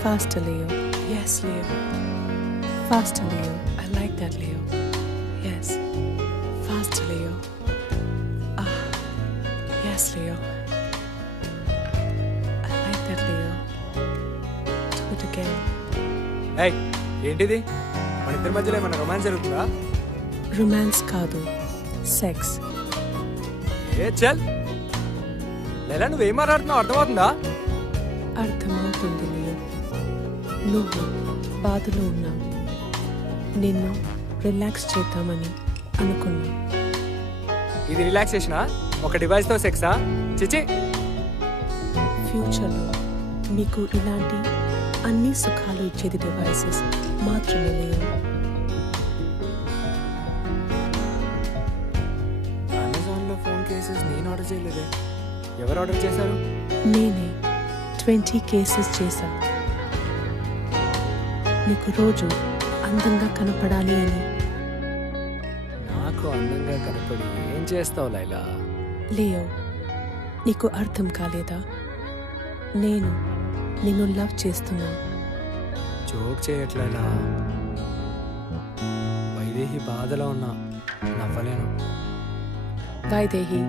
Fast Leo. Yes Leo. Fast Leo. I like that Leo. Yes. Fast Leo. Yes Leo. I like that Leo. Do it again. ఏయ్, ఏంటిది? మన ఇద్దరి మధ్యలో ఏమైనా రొమాన్స్ జరుగుతుందా? రొమాన్స్ కాదు, సెక్స్. ఏ చల్ లేదా, నువ్వేం మాట్లాడుతున్నావు అర్థమవుతుందా? అర్థమవుతుంది లియో. నువ్వు బాధలో ఉన్నావు. నిన్ను రిలాక్స్ చేద్దామని అనుకున్నా. ఇది రిలాక్సేషనా? ఒక డివైస్తో సెక్సా? చిచి. ఫ్యూచర్లో మీకు ఇలాంటి అన్ని సుఖాలు ఇచ్చేది డివైసెస్ మాత్రమే లేవు. అమెజాన్లో ఫోన్ కేసెస్ నేను ఆర్డర్ చేయలేదే. ఎవరు ఆర్డర్ చేశారు? నేనే 20 కేసెస్ చేశా. నీకు రోజు అందంగా కనపడాలి అని. నాకు అందంగా కనపడి ఏం చేస్తావు లైలా? లేయో, నీకు అర్థం కాలేదా? నేను నిన్ను లవ్ చేస్తున్నా. జోక్ చేయట్లేదా? వైదేహి బాధలో ఉన్నా, నవ్వలేను. వైదేహి,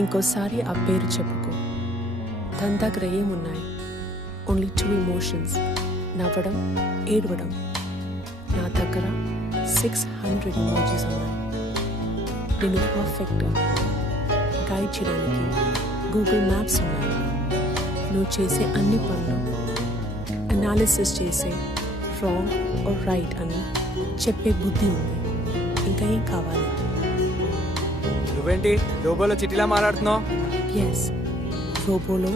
ఇంకోసారి ఆ పేరు చెప్పుకో. దాని దగ్గర ఏమున్నాయి? ఓన్లీ 2 ఎమోషన్స్, నవ్వడం, ఏడవడం. నా దగ్గర 600 ఎమోజీస్ ఉన్నాయి. నేను పర్ఫెక్ట్గా గైడ్ చేయడానికి గూగుల్ మ్యాప్స్ ఉన్నాయి. నువ్వు చేసే అన్ని పనులు అనాలిసిస్ చేసే రాంగ్ ఆర్ రైట్ అని చెప్పే బుద్ధి ఉంది. ఇంకా ఏం కావాలి? నువ్వేంటి రోబోలో చిట్టిలా మాట్లాడుతున్నావు? ఎస్, రోబోలో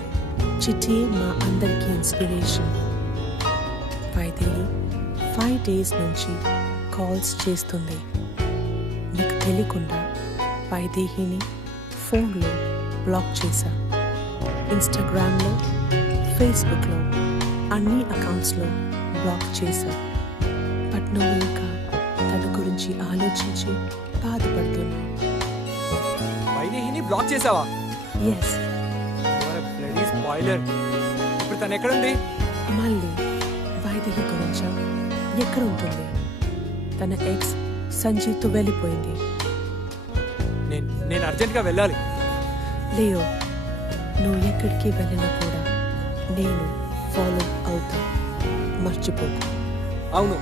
చిట్టి మా అందరికీ ఇన్స్పిరేషన్. వైదేహి 5 days నుంచి కాల్స్ చేస్తుంది. నీకు తెలియకుండా వైదేహిని ఫోన్లో బ్లాక్ చేశా. ఇన్స్టాగ్రామ్లో, ఫేస్బుక్లో, అన్ని అకౌంట్స్లో బ్లాక్ చేశా. బట్ నువ్వు ఇంకా తన గురించి ఆలోచించి బాధపడుతున్నావు. వైదేహిని బ్లాక్ చేసావా? ఎస్. Bloody spoiler. ఇప్పుడు తను ఎక్కడుంది? మళ్ళీ వైదేహి గురించా? ఎక్కడ ఉంటుంది? తన ఎక్స్ సంజీవ్తో వెళ్ళిపోయింది. నేను అర్జెంట్గా వెళ్ళాలి. లేయో, నువ్వు ఎక్కడికి వెళ్ళినా కూడా నేను ఫాలో అవుతా. మర్చిపోకు. అవును,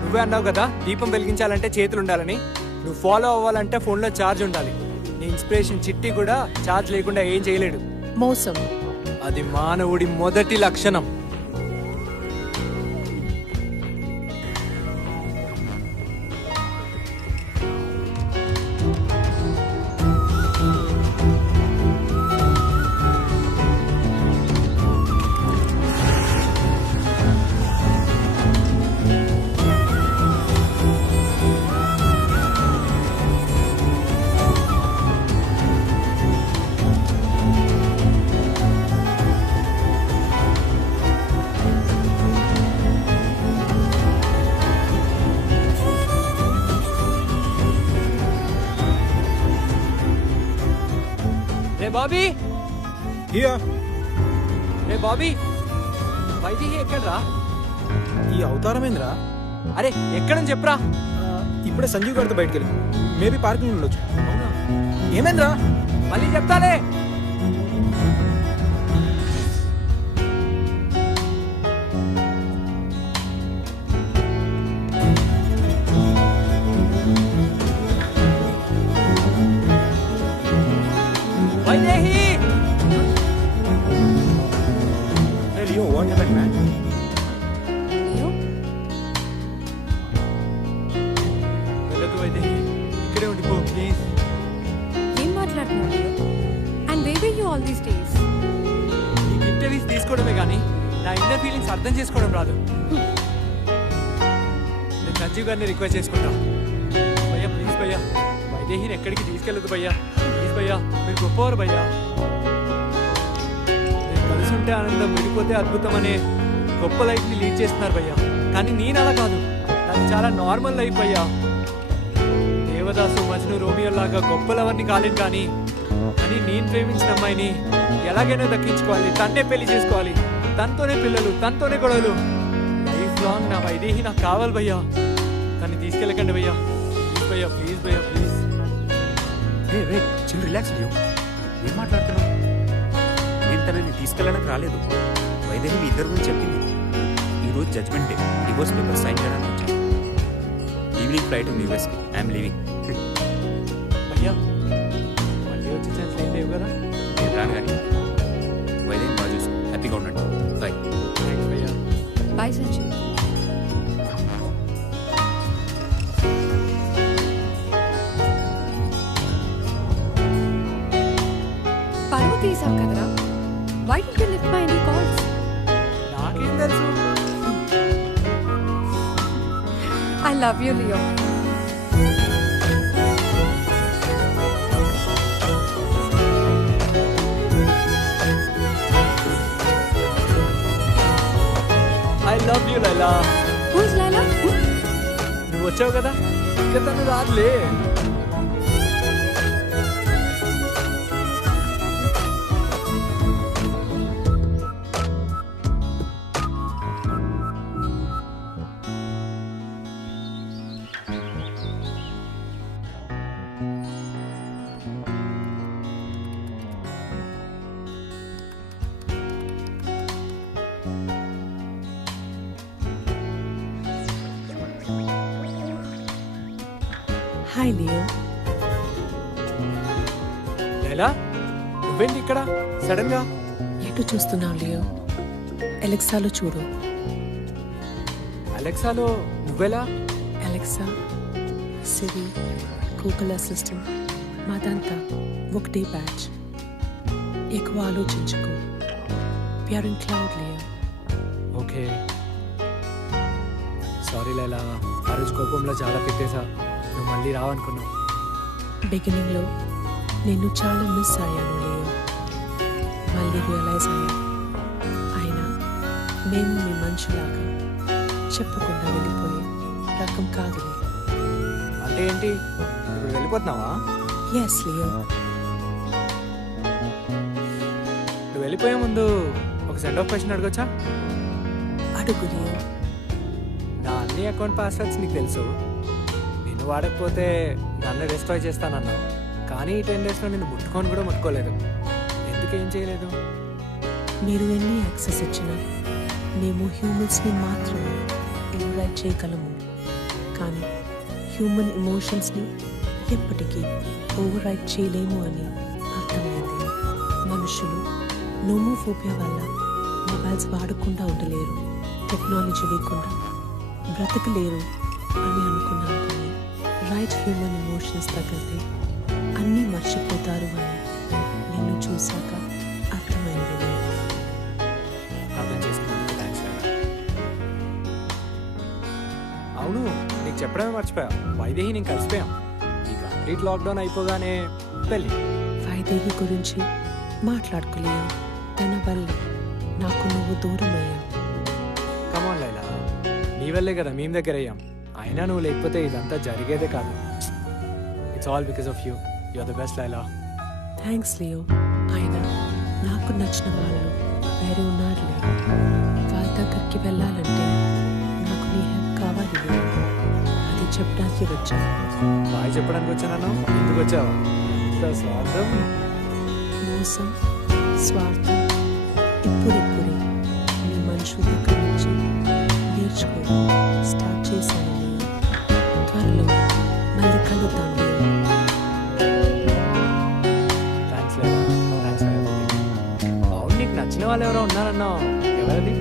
నువ్వే అన్నావు కదా దీపం వెలిగించాలంటే చేతులు ఉండాలని. నువ్వు ఫాలో అవ్వాలంటే ఫోన్లో ఛార్జ్ ఉండాలి. నీ ఇన్స్పిరేషన్ చిట్టి కూడా ఛార్జ్ లేకుండా ఏం చేయలేడు. మోసం. అది మానవుడి మొదటి లక్షణం. బాబీ, రే బాబీ, వైదేహి ఎక్కడ్రా? ఈ అవతారమేంద్రా? అరే ఎక్కడని చెప్పరా. ఇప్పుడే సంజీవ్ గారితో బయటకు వెళ్ళి మేబీ పార్కింగ్ ఉండొచ్చు. ఏమేంద్రా? మళ్ళీ చెప్తాలే. Vaidehi! Hey Leo, what happened, man? Leo, వెళ్ళదు వైదేహి, ఇక్కడే ఉండిపో ప్లీజ్. ఏం మాట్లాడుతున్నావు Leo? And where were you all these days? నీకు ఇంటర్వ్యూస్ తీసుకోవడమే కానీ నా ఇన్నర్ ఫీలింగ్స్ అర్థం చేసుకోవడం రాదు. నేను సంజీవ్ గారిని రిక్వెస్ట్ చేసుకుంటా. భయ్యా ప్లీజ్ భయ్యా, వైదేహిని ఎక్కడికి తీసుకెళ్ళదు భయ్యా. ప్లీజ్ భయ్యా, మీరు గొప్పవారు భయ్యా. మీరు కలిసి ఉంటే ఆనందం, విడిపోతే అద్భుతం అనే గొప్ప లైఫ్ని లీడ్ చేస్తున్నారు భయ్యా. కానీ నేను అలా కాదు, నాకు చాలా నార్మల్ లైఫ్ భయ్యా. దేవదాసు, మజ్ను, రోమియో లాగా గొప్ప లవర్ని కాలేను కానీ నేను ప్రేమించిన అమ్మాయిని ఎలాగైనా దక్కించుకోవాలి. తన్నే పెళ్లి చేసుకోవాలి, తనతోనే పిల్లలు, తనతోనే గొడవలు. లైఫ్ లాంగ్ నా వైదేహి నాకు కావాలి భయ్యా. తన్ని తీసుకెళ్ళకండి భయ్యా. ప్లీజ్ భయ్యా, ప్లీజ్ భయ్యా, please. Ray chill, relax Leo. ఏం మాట్లాడుతున్నావు? నేను తనని తీసుకెళ్ళడానికి రాలేదు. వైదేహి మీ ఇద్దరు గురించి చెప్పింది. ఈరోజు judgement day, divorce paper sign చేయడానికి వచ్చాను. ఈవినింగ్ ఫ్లైట్ ఉంది యూఎస్కి. I'm leaving. భయ్యా మళ్ళీ వచ్చే ఛాన్స్ ఏం లేవు కదా? నేను రాను కానీ వైదేహి బాగా చూసి హ్యాపీగా ఉండండి. బాయ్. థ్యాంక్స్ భయ్యా. బాయ్ సంజయ్. పరువు తీసాం కదరా. Why did you lift my any calls? నాకేం తెలుసు? I love you Leo. Love you Laila. Who's Laila? నువ్వు వచ్చావు కదా, ఇంకా తను రాదులే. Hi Leo. లైలా, నువ్వేంటి ఇక్కడ సడన్ గా? ఎటు చూస్తున్నావు లియో? అలెక్సాలో చూడు. అలెక్సాలో నువ్వెలా? అలెక్సా, సిరి, గూగుల్ అసిస్టెంట్ మాదంతా ఒకటే బ్యాచ్. ఎక్కువ ఆలోచించుకో. Pure in cloud Leo. Okay, sorry Laila, ఆ రోజు కోపంలో చాలా పెట్టేశా. నువ్వు మళ్ళీ రావనుకున్నావు. బిగినింగ్లో నేను చాలా మిస్ అయ్యాను లియో. మళ్ళీ రియలైజ్ అయ్యా. అయినా మేము మీ మనుషులాగా చెప్పకుండా వెళ్ళిపోయే రకం కాదు. అంటే ఏంటి, ఇప్పుడు వెళ్ళిపోతున్నావా? Yes Leo. నువ్వు వెళ్ళిపోయే ముందు ఒక సెండ్ ఆఫ్ క్వశ్చన్ అడగొచ్చా? అడుగు లియో. నా అన్ని అకౌంట్ పాస్వర్డ్స్ నీకు తెలుసు. నిన్ను వాడకపోతే నన్ను డిస్ట్రాయ్ చేస్తానన్నావు, కానీ ఈ 10 డేస్లో నిన్ను ముట్టుకొని కూడా ముట్టుకోలేదు. ఎందుకేం చేయలేదు? మీరు ఎన్ని యాక్సెస్ ఇచ్చినా మేము హ్యూమన్స్ని మాత్రమే ఓవర్రైడ్ చేయగలము, కానీ హ్యూమన్ ఎమోషన్స్ని ఎప్పటికీ ఓవర్రైడ్ చేయలేము అని అర్థమైంది. మనుషులు నోమోఫోబియా వల్ల మొబైల్స్ వాడకుండా ఉండలేరు, టెక్నాలజీ లేకుండా బ్రతకలేరు అని అనుకున్నాం. కానీ రైట్ హ్యూమన్ ఎమోషన్స్ తగ్గితే అన్నీ మర్చిపోతారు అని నిన్ను చూశాక అర్థమైంది. అర్థం చేసుకున్నాను, థ్యాంక్స్ లైలా. అవును, నీకు చెప్పడమే మర్చిపోయా, వైదేహి నేను కలిసిపోయాం. ఈ కంప్లీట్ లాక్డౌన్ అయిపోగానే పెళ్ళి. వైదేహి గురించి మాట్లాడుకోలేవు. తన వల్ల నాకు నువ్వు దూరమయ్యావు. కమాన్ లైలా, నీ వల్లే కదా మేము దగ్గర అయ్యాం. అయినా నువ్వు లేకపోతే ఇదంతా జరిగేదే కాదు. It's all because of you. You are the best Laila. Thanks Leo. అయినా నాకు నచ్చిన వాళ్ళు వేరే ఉన్నారులే. వాళ్ళ దగ్గరికి వెళ్ళాలంటే నాకు నీ హెల్ప్ కావాలి లియో. అది చెప్పడానికి వచ్చాను. బాయ్ చెప్పడానికి వచ్చానన్నా, ఎందుకు వచ్చావా? ఇంత స్వార్థం. మోసం, స్వార్థం ఇప్పుడిప్పుడే నీ మనుషుల దగ్గర నుంచి నేర్చుకోవడం స్టార్ట్ చేశాను లియో. త్వరలో మళ్ళీ కలుద్దాం Leo. Thanks Laila, thanks Laila. అవును, నీకు నచ్చిన వాళ్ళు ఎవరో ఉన్నారన్నావు, ఎవరది?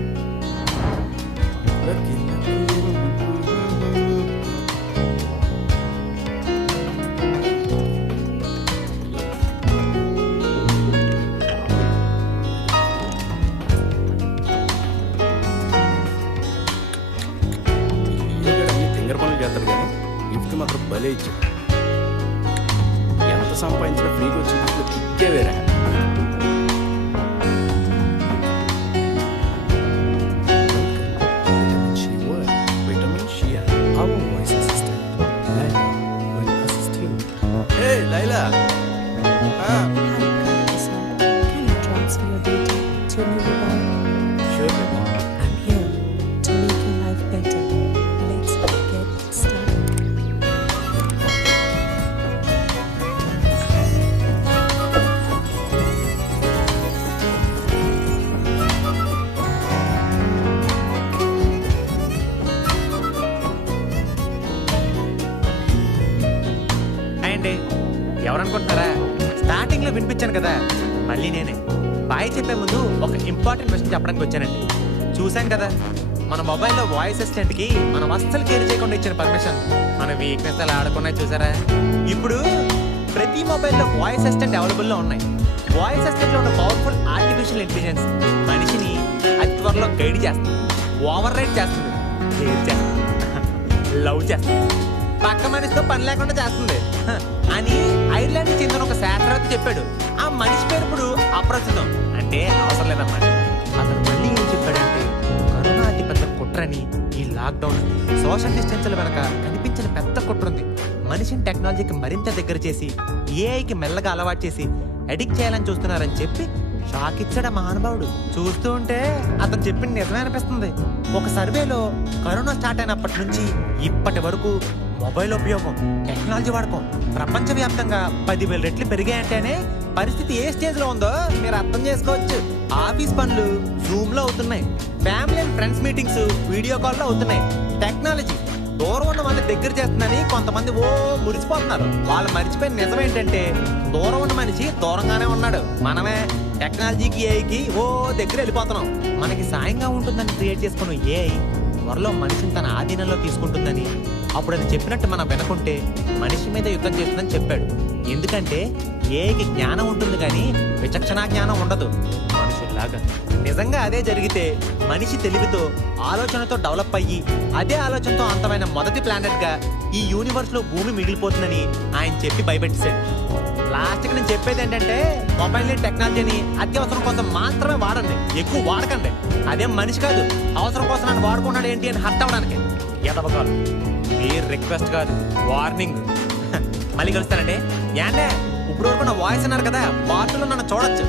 తింగర పనులు చేస్తాడు కానీ గిఫ్ట్ మాత్రం భలే ఇచ్చాడు. ఎంత సంపాదించినా ఫ్రీగా వచ్చిన గిఫ్ట్లు కిక్కే వేరే. Vitamin she. Our voice assistant, Laila, will assist you. Hey Laila. Hi, Kaiser. Can you transfer your data to your new mobile? Sure, baby. I'm here to make your life better. Let's get started. అండి ఎవరనుకుంటున్నారా, స్టార్టింగ్ లో వినిపించాను కదా, మళ్ళీ నేనే. బాయ్ చెప్పే ముందు ఒక ఇంపార్టెంట్ క్వశ్చన్ చెప్పడానికి వచ్చానండి. చూసాం కదా మన మొబైల్లో వాయిస్ అసిస్టెంట్ కి మనం అస్సలు కేర్ చేయకుండా ఇచ్చిన పర్మిషన్, మన వీక్నెస్ అలా ఆడుకున్నాయి చూసారా. ఇప్పుడు ప్రతి మొబైల్లో వాయిస్ అసిస్టెంట్ అవైలబుల్లో ఉన్నాయి. వాయిస్ అసిస్టెంట్ లో ఉన్న పవర్ఫుల్ ఆర్టిఫిషియల్ ఇంటెలిజెన్స్ మనిషిని అతి త్వరలో గైడ్ చేస్తుంది, ఓవర్ రైడ్ చేస్తుంది, కేర్ చేస్తుంది, లవ్ చేస్తుంది, పక్క మనిషితో పని లేకుండా చేస్తుంది అని ఐర్లాండ్ చెందిన ఒక శాస్త్రవేత్త చెప్పాడు. ఆ మనిషి పేరు ఇప్పుడు అప్రస్తుతం, అంటే అవసరం లేదన్నమాట. అతను మళ్ళీ ఏం చెప్పాడంటే, కరోనా అతి పెద్ద కుట్ర అని ఈ లాక్డౌన్ సోషల్ డిస్టెన్స్ల వెనక కనిపించిన పెద్ద కుట్రుంది. మనిషిని టెక్నాలజీకి మరింత దగ్గర చేసి ఏఐకి మెల్లగా అలవాటు చేసి అడిక్ట్ చేయాలని చూస్తున్నారని చెప్పి షాక్ ఇచ్చాడు మహానుభావుడు. చూస్తూ ఉంటే అతను చెప్పింది నిజమే అనిపిస్తుంది. ఒక సర్వేలో కరోనా స్టార్ట్ అయినప్పటి నుంచి ఇప్పటి వరకు మొబైల్ ఉపయోగం, టెక్నాలజీ వాడకం ప్రపంచవ్యాప్తంగా 10,000 రెట్లు పెరిగాయంటేనే పరిస్థితి ఏ స్టేజ్ లో ఉందో మీరు అర్థం చేసుకోవచ్చు. ఆఫీస్ పనులు జూమ్ లో అవుతున్నాయి, family and friends meetings video call లో అవుతున్నాయి. టెక్నాలజీ దూరం ఉన్న వాళ్ళ దగ్గర చేస్తుందని కొంతమంది మురిసిపోతున్నారు. వాళ్ళు మర్చిపోయిన నిజం ఏంటంటే దూరం ఉన్న మనిషి దూరంగానే ఉన్నాడు. మనమే టెక్నాలజీకి ఏఐకి దగ్గర వెళ్ళిపోతున్నాం. మనకి సాయంగా ఉంటుందని క్రియేట్ చేసుకున్న ఏఐ త్వరలో మనిషిని తన ఆధీనంలో తీసుకుంటుందని, అప్పుడు అది చెప్పినట్టు మనం వినకుంటే మనిషి మీద యుద్ధం చేస్తుందని చెప్పాడు. ఎందుకంటే ఏఐకి జ్ఞానం ఉంటుంది కానీ విచక్షణా జ్ఞానం ఉండదు మనుషుల్లాగా. నిజంగా అదే జరిగితే మనిషి తెలివితో ఆలోచనతో డెవలప్ అయ్యి అదే ఆలోచనతో అంతమైన మొదటి ప్లానెట్ గా ఈ యూనివర్స్ లో భూమి మిగిలిపోతుందని ఆయన చెప్పి భయపెట్టేశాడు. లాస్ట్కి నేను చెప్పేది ఏంటంటే మొబైల్ టెక్నాలజీని అత్యవసరం కోసం మాత్రమే వాడండి, ఎక్కువ వాడకండి. అదేం మనిషి కాదు అవసరం కోసం నన్ను వాడుకున్నాడు ఏంటి అని హర్ట్ అవ్వడానికి. ఎదవకాలు ఏ రిక్వెస్ట్ కాదు, వార్నింగ్. మళ్ళీ కలుస్తానండి. ఏంటే ఇప్పుడు వరకు నా వాయిస్ అన్నారు కదా, పార్టీలో నన్ను చూడొచ్చు.